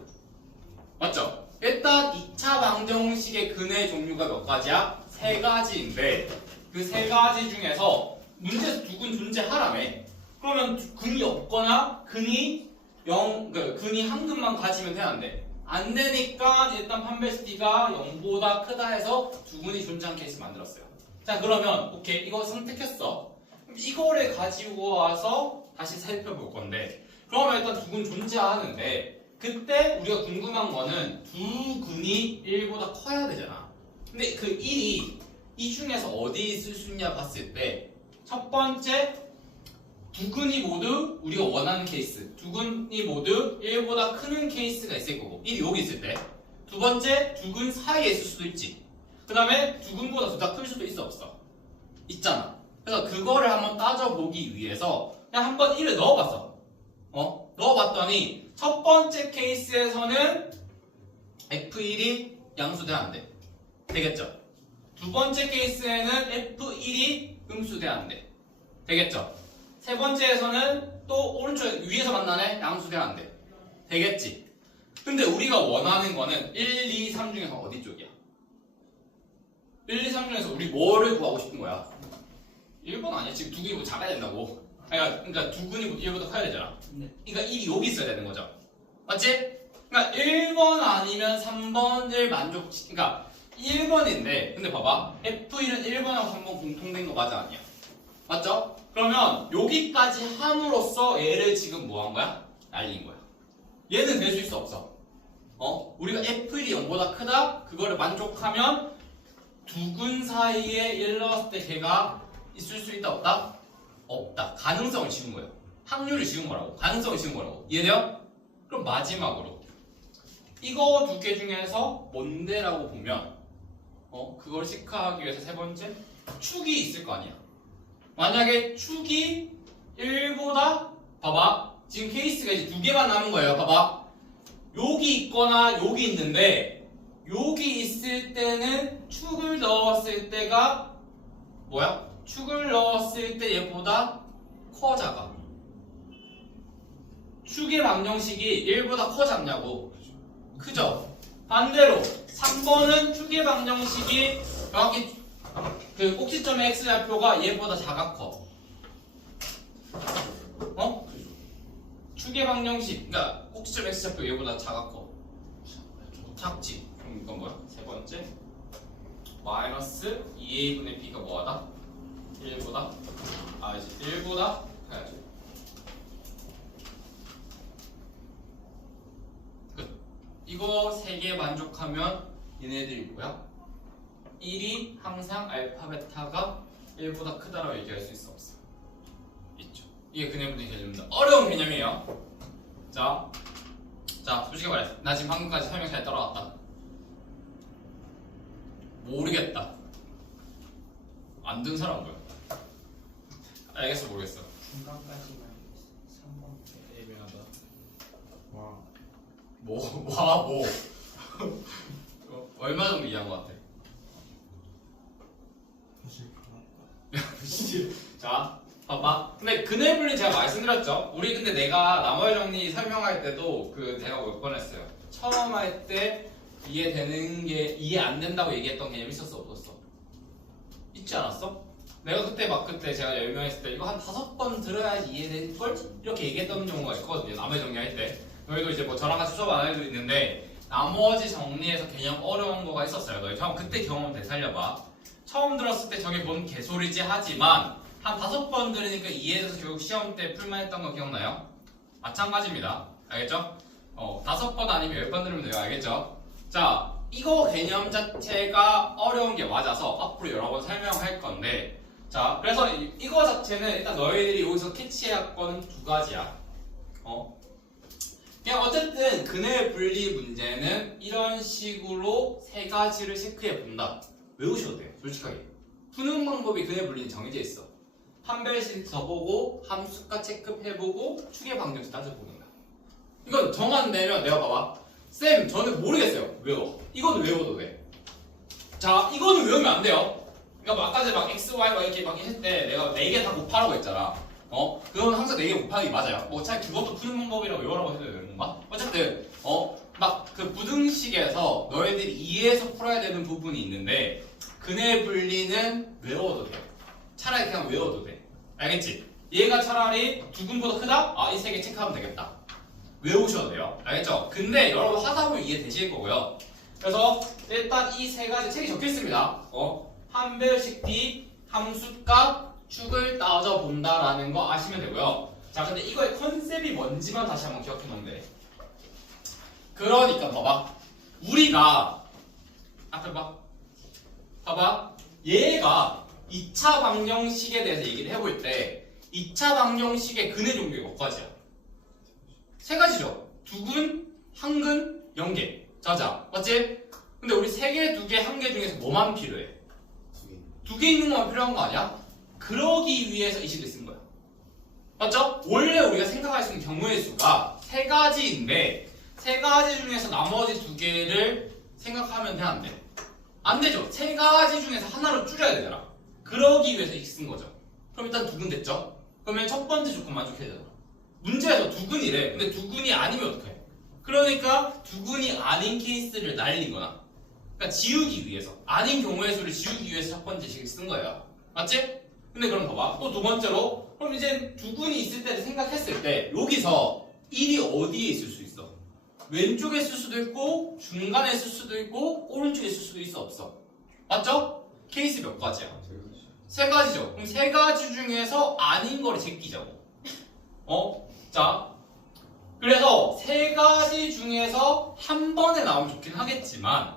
맞죠? 일단 2차 방정식의 근의 종류가 몇 가지야? 세 가지인데, 그 세 가지 중에서 문제에서 두 근 존재하라며. 그러면 근이 없거나 근이 근이 한 근만 가지면 돼, 안 돼? 안 되니까 일단 판별시티가 0보다 크다 해서 두 근이 존재한 케이스 만들었어요. 자, 그러면 오케이, 이거 선택했어. 그럼 이거를 가지고 와서 다시 살펴볼 건데, 그러면 일단 두 근 존재하는데, 그때 우리가 궁금한 거는 두 근이 1보다 커야 되잖아. 근데 그 1이 이 중에서 어디 있을 수 있냐 봤을 때, 첫 번째 두 근이 모두 우리가 원하는 케이스, 두 근이 모두 1보다 크는 케이스가 있을 거고, 1이 여기 있을 때. 두 번째, 두 근 사이에 있을 수도 있지. 그 다음에 두 근보다 둘 다 클 수도 있어, 없어? 있잖아. 그래서 그거를 한번 따져보기 위해서 그냥 한번 1을 넣어봤어. 넣어봤더니 첫 번째 케이스에서는 F1이 양수돼, 안 돼? 되겠죠? 두 번째 케이스에는 F1이 음수돼, 안 돼? 되겠죠? 세 번째에서는 또 오른쪽 위에서 만나네? 양수돼, 안 돼? 되겠지? 근데 우리가 원하는 거는 1, 2, 3 중에서 어디 쪽이야? 1, 2, 3 중에서 우리 뭐를 구하고 싶은 거야? 1번 아니야? 지금 두 근이 작아야 된다고. 그러니까 두 근이 1보다 커야 되잖아. 그러니까 1이 여기 있어야 되는 거죠. 맞지? 그러니까 1번 아니면 3번을 그러니까 1번인데, 근데 봐봐. F1은 1번하고 3번 공통된 거 맞아, 아니야? 맞죠? 그러면 여기까지 함으로써 얘를 지금 뭐 한 거야? 날린 거야. 얘는 될 수 있어, 없어? 우리가 F1이 0보다 크다? 그거를 만족하면 두 근 사이에 1 넣었을 때 걔가 있을 수 있다, 없다? 없다. 가능성을 지운 거예요. 확률을 지운 거라고. 가능성을 지운 거라고. 이해돼요? 그럼 마지막으로 이거 두 개 중에서 뭔데라고 보면 그걸 시카하기 위해서 세 번째 축이 있을 거 아니야. 만약에 축이 1보다, 봐봐, 지금 케이스가 이제 두 개만 남은 거예요. 봐봐, 여기 있거나 여기 있는데, 여기 있을 때는 축을 넣었을 때가 뭐야? 축을 넣었을 때 얘보다 커, 작아? 축의 방정식이 1보다 커, 작냐고? 크죠? 반대로 3번은 축의 방정식이 정확히 그 꼭지점의 x좌표가 얘보다 작아, 커? 축의 방정식, 그러니까 꼭지점 x좌표 얘보다 작아, 커? 작지. 그럼 이건 뭐야? 세 번째 마이너스 2a분의 b가 뭐하다? 1보다 1보다 해야지. 끝. 이거 3개 만족하면 얘네들이 뭐야? 1이 항상 알파 베타가 1보다 크다라고 얘기할 수 있어 없어? 있죠. 이게 근해분의 개념입니다. 어려운 개념이에요. 자, 솔직히 말해. 나 지금 방금까지 설명 잘 따라왔다. 모르겠다. 안 든 사람 뭐야? 알겠어, 모르겠어. 중간까지만 3번. 애매하다. 와. 뭐? 얼마 정도 이해한 것 같아? 사실 그렇다. 자, 봐봐. 근데 근해분리 제가 말씀드렸죠. 우리 근데 내가 나머지 정리 설명할 때도 제가 몇 번 했어요. 처음 할 때 이해되는 게 이해 안 된다고 얘기했던 개념 있었어 없었어? 있지 않았어? 내가 그때 제가 설명했을 때 이거 한 5번 들어야지 이해될 걸 이렇게 얘기했던 경우가 있거든요. 나머지 정리할 때. 너희도 이제 뭐 저랑 같이 수업 안 해도 있는데 나머지 정리해서 개념 어려운 거가 있었어요. 너희 처음 그때 경험 되살려봐. 처음 들었을 때 저게 뭔 개소리지 하지만 한 5번 들으니까 이해돼서 결국 시험 때 풀만 했던 거 기억나요? 마찬가지입니다. 알겠죠? 5번 아니면 10번 들으면 돼요. 알겠죠? 자, 이거 개념 자체가 어려운 게 맞아서 앞으로 여러 번 설명할 건데 자, 그래서 이거 자체는 일단 너희들이 여기서 캐치해야 할 거는 2가지야. 그냥 어쨌든 근해 분리 문제는 이런 식으로 3가지를 체크해 본다. 외우셔도 돼요. 솔직하게. 푸는 방법이 근해 분리는 정해져 있어. 한 배씩 써보고 함수값 체크해보고 추계 방정식 따져보는 거야. 이건 정한 내면 내가 봐봐. 쌤 저는 모르겠어요. 외워. 이거는 외워도 돼. 자, 이거는 외우면 안 돼요. 그러니까 아까 전에 막 x, y 막 이렇게 막 했을 때 내가 4개 다 곱하라고 했잖아. 그건 항상 4개 곱하기 맞아요. 뭐 차라리 그것도 푸는 방법이라고 외우라고 해도 되는 건가? 어쨌든 막 그 부등식에서 너희들이 이해해서 풀어야 되는 부분이 있는데 근해 분리는 외워도 돼. 차라리 그냥 외워도 돼. 알겠지? 얘가 차라리 2근보다 크다? 이 3개 체크하면 되겠다. 외우셔도 돼요. 알겠죠? 근데 여러분 하다 보면 이해되실 거고요. 그래서 일단 이 3가지 책이 적혀있습니다. 한 배씩 b 함수값 축을 따져본다라는 거 아시면 되고요. 자, 근데 이거의 컨셉이 뭔지만 다시 한번 기억해 놓으면 돼. 그러니까 봐봐. 우리가 앞에 봐봐. 얘가 2차 방정식에 대해서 얘기를 해볼 때 2차 방정식의 근해 종류가 몇 가지야? 3가지죠. 2근, 1근, 0개. 자자. 맞지? 근데 우리 3개, 2개, 1개 중에서 뭐만 필요해? 2개 있는 것만 필요한 거 아니야? 그러기 위해서 이 식을 쓴 거야. 맞죠? 원래 우리가 생각할 수 있는 경우의 수가 3가지인데 3가지 중에서 나머지 2개를 생각하면 돼, 안 돼? 안 되죠. 3가지 중에서 하나로 줄여야 되잖아. 그러기 위해서 이 식 쓴 거죠. 그럼 일단 2근 됐죠? 그러면 첫 번째 조건 만족해야 되잖아. 문제에서 2근이래. 근데 2근이 아니면 어떡해? 그러니까 2근이 아닌 케이스를 날린 거나 그러니까 지우기 위해서 아닌 경우의 수를 지우기 위해서 첫 번째 식을 쓴 거예요. 맞지? 근데 그럼 봐봐. 또 2번째로 그럼 이제 2근이 있을 때를 생각했을 때 여기서 1이 어디에 있을 수 있어? 왼쪽에 있을 수도 있고 중간에 있을 수도 있고 오른쪽에 있을 수도 있어 없어? 맞죠? 케이스 몇 가지야? 3가지죠. 그럼 3가지 중에서 아닌 거를 제끼자고. 자, 그래서 3가지 중에서 한 번에 나오면 좋긴 하겠지만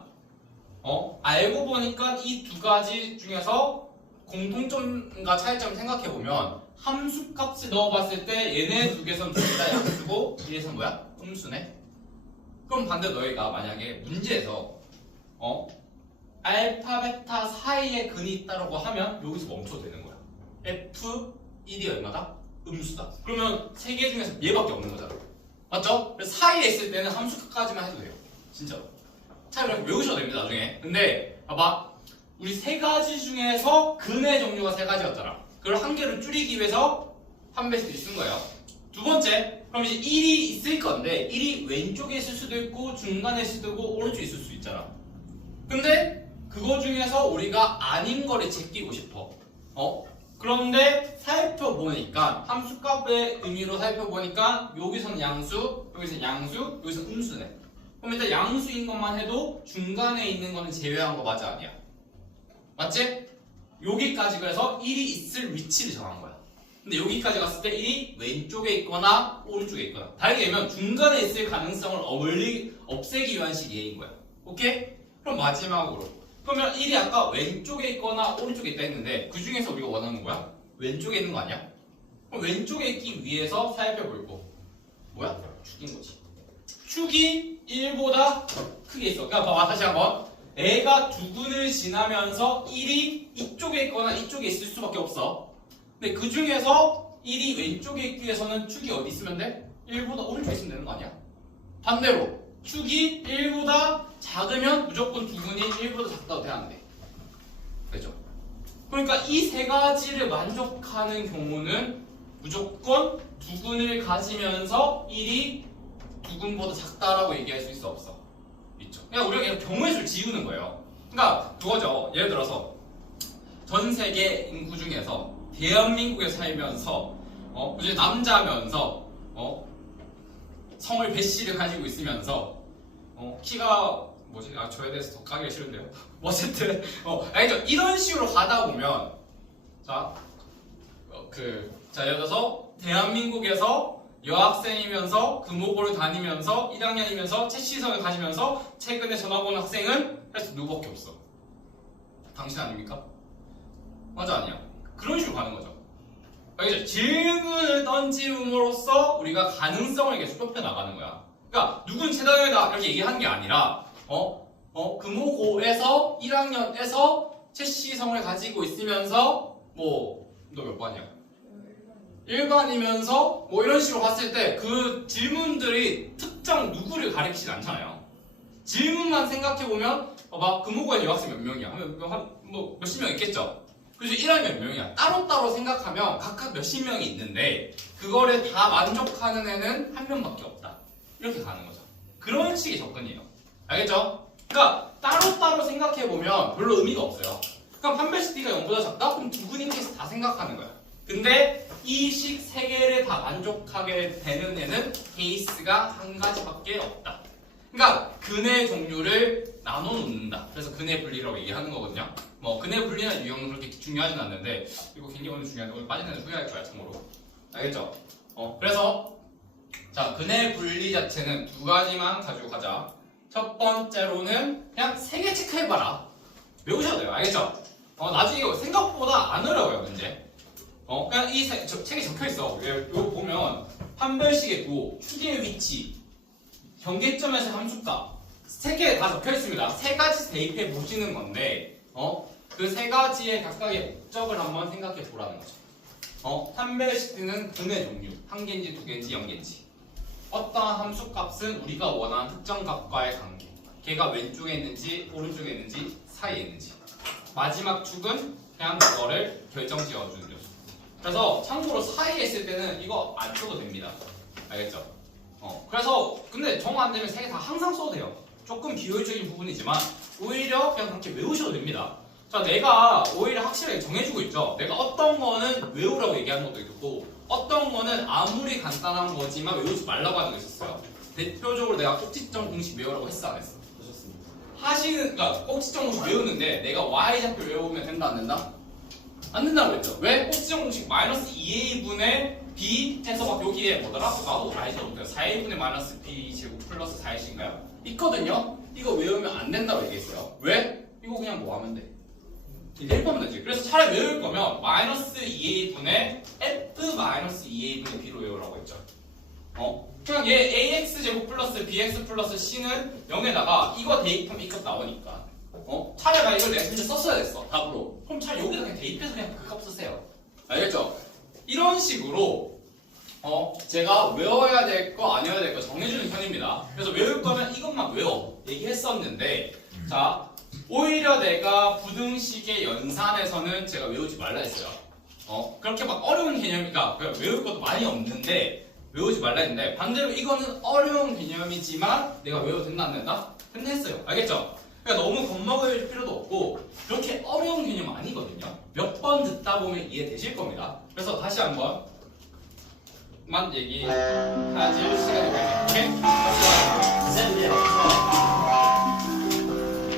알고 보니까 이 2가지 중에서 공통점과 차이점을 생각해보면 함수값을 넣어봤을 때 얘네 2개선 둘 다 양수고 얘선 뭐야? 음수네? 그럼 반대 너희가 만약에 문제에서 알파, 베타 사이에 근이 있다고 하면 여기서 멈춰도 되는 거야. F1이 얼마다? 음수다. 그러면 3개 중에서 얘밖에 없는 거잖아. 맞죠? 그래서 사이에 있을 때는 함수값까지만 해도 돼요. 진짜로. 차라리 외우셔도 됩니다, 나중에. 근데 봐봐. 우리 3가지 중에서 근의 종류가 3가지였잖아. 그걸 한 개로 줄이기 위해서 한 배씩 쓴 거예요. 2번째, 그럼 이제 1이 있을 건데 1이 왼쪽에 있을 수도 있고 중간에 있을 수도 있고 오른쪽에 있을 수도 있잖아. 근데 그거 중에서 우리가 아닌 거를 제끼고 싶어. 그런데 살펴보니까 함수값의 의미로 살펴보니까 여기서는 양수, 여기서는 양수, 여기서는 음수네. 그럼 일단 양수인 것만 해도 중간에 있는 거는 제외한 거 맞아 아니야? 맞지? 여기까지 그래서 1이 있을 위치를 정한 거야. 근데 여기까지 갔을 때 1이 왼쪽에 있거나 오른쪽에 있거나 다르게 얘기하면 중간에 있을 가능성을 없애기 위한 식이 A인 거야. 오케이? 그럼 마지막으로 그러면 1이 아까 왼쪽에 있거나 오른쪽에 있다 했는데 그 중에서 우리가 원하는 건 뭐야? 왼쪽에 있는 거 아니야? 그럼 왼쪽에 있기 위해서 살펴볼 거 뭐야? 축인 거지. 축이 1보다 크게 있어. 그러니까 봐봐 다시 한번 애가 두 군을 지나면서 1이 이쪽에 있거나 이쪽에 있을 수밖에 없어. 근데 그 중에서 1이 왼쪽에 있기 위해서는 축이 어디 있으면 돼? 1보다 오른쪽에 있으면 되는 거 아니야? 반대로 축이 1보다 작으면 무조건 두 군이 1보다 작다고 돼야 안 돼. 그죠? 그러니까 이 세 가지를 만족하는 경우는 무조건 두 군을 가지면서 1이 두 군보다 작다라고 얘기할 수 있어 없어? 있죠. 그냥 우리가 그냥 경우의 수를 지우는 거예요. 그러니까 그거죠. 예를 들어서 전 세계 인구 중에서 대한민국에 살면서 그중에 남자면서 성을 배씨를 가지고 있으면서 키가 뭐지? 아 저에 대해서 더 까기가 싫은데요. 어쨌든 알죠? 이런 식으로 가다 보면 자 예를 들어서 대한민국에서 여학생이면서 금호고를 다니면서 1학년이면서 채시성을 가지면서 최근에 전학 온 학생은 사실 누구밖에 없어. 당신 아닙니까? 맞아 아니야? 그런 식으로 가는 거죠. 알겠죠? 질문을 던짐으로써 우리가 가능성을 계속 좁혀 나가는 거야. 그러니까 누군 최다형이다 이렇게 얘기하는 게 아니라 금호고에서 1학년에서 채시성을 가지고 있으면서 너 몇 반이야? 1반이면서 이런 식으로 봤을 때 그 질문들이 특정 누구를 가리키진 않잖아요. 질문만 생각해보면 봐봐 금호고에 여학생 몇 명이야? 몇십 명 있겠죠? 그래서 1학년 몇 명이야? 따로따로 생각하면 각각 몇십 명이 있는데 그거를 다 만족하는 애는 한 명밖에 없다. 이렇게 가는 거죠. 그런 식의 접근이에요. 알겠죠? 그러니까 따로따로 생각해보면 별로 의미가 없어요. 그럼 판별식 D가 0보다 작다? 그럼 두 군인 케이스 다 생각하는 거야. 근데 이 식 세 개를 다 만족하게 되는 애는 케이스가 한 가지밖에 없다. 그러니까 근의 종류를 나눠 놓는다. 그래서 근의 분리라고 얘기하는 거거든요. 근의 분리나 유형은 그렇게 중요하진 않는데 이거 굉장히 오늘 중요한데 오늘 빠진 애는 후회할 거야 참고로. 알겠죠? 그래서 자 근의 분리 자체는 두 가지만 가지고 가자. 첫 번째로는 그냥 세 개 체크해봐라. 외우셔도 돼요. 알겠죠? 나중에 이거 생각보다 안 어려워요 문제. 그냥 이 책에 적혀있어. 이거 보면 판별식의 구호, 축의 위치, 경계점에서 함수값 세 개 다 적혀있습니다. 세 가지 대입해 보시는 건데 그 세 가지의 각각의 목적을 한번 생각해 보라는 거죠. 판별식은 근의 종류, 한 개인지 두 개인지 0개인지 어떠한 함수값은 우리가 원하는 특정 값과의 관계 걔가 왼쪽에 있는지 오른쪽에 있는지 사이에 있는지 마지막 축은 그냥 그거를 결정 지어주는 요소. 그래서 참고로 사이에 있을 때는 이거 안 써도 됩니다. 알겠죠? 그래서 근데 정화 안 되면 세 개 다 항상 써도 돼요. 조금 비효율적인 부분이지만 오히려 그냥 그렇게 외우셔도 됩니다. 자, 내가 오히려 확실하게 정해주고 있죠. 내가 어떤 거는 외우라고 얘기하는 것도 있고 어떤 거는 아무리 간단한 거지만 외우지 말라고 하는 거 있었어요. 대표적으로 내가 꼭지점 공식 외우라고 했어 안 했어? 그러니까 꼭지점 공식 외우는데 내가 y좌표 외우면 된다 안 된다? 안 된다고 했죠. 왜? 꼭지점 공식 마이너스 2a분의 b 해서 막 여기에 뭐더라? 나도 알지 못해요. 4a분의 마이너스 b 제곱 플러스 4ac인가요? 있거든요. 이거 외우면 안 된다고 얘기했어요. 왜? 이거 그냥 뭐 하면 돼? 대입하면 되지. 그래서 차라리 외울 거면 마이너스 2a분의 f 마이너스 2a분의 b로 외우라고 했죠. 그냥 얘 ax 제곱 플러스 bx 플러스 c는 0에다가 이거 대입하면 이값 나오니까 차라리 이걸 내가 진짜 썼어야 됐어 답으로. 그럼 차라리 여기다 그냥 대입해서 그냥 그 값 쓰세요. 알겠죠? 이런 식으로 제가 외워야 될 거 아니어야 될 거 정해주는 편입니다. 그래서 외울 거면 이것만 외워 얘기했었는데 자 오히려 내가 부등식의 연산에서는 제가 외우지 말라 했어요. 그렇게 막 어려운 개념이니까 외울 것도 많이 없는데 외우지 말라 했는데 반대로 이거는 어려운 개념이지만 내가 외워도 된다 안 된다? 된다 했어요. 알겠죠? 그러니까 너무 겁먹을 필요도 없고 그렇게 어려운 개념 아니거든요. 몇 번 듣다 보면 이해되실 겁니다. 그래서 다시 한번 만 얘기하실 시간이 되겠네. 오케이?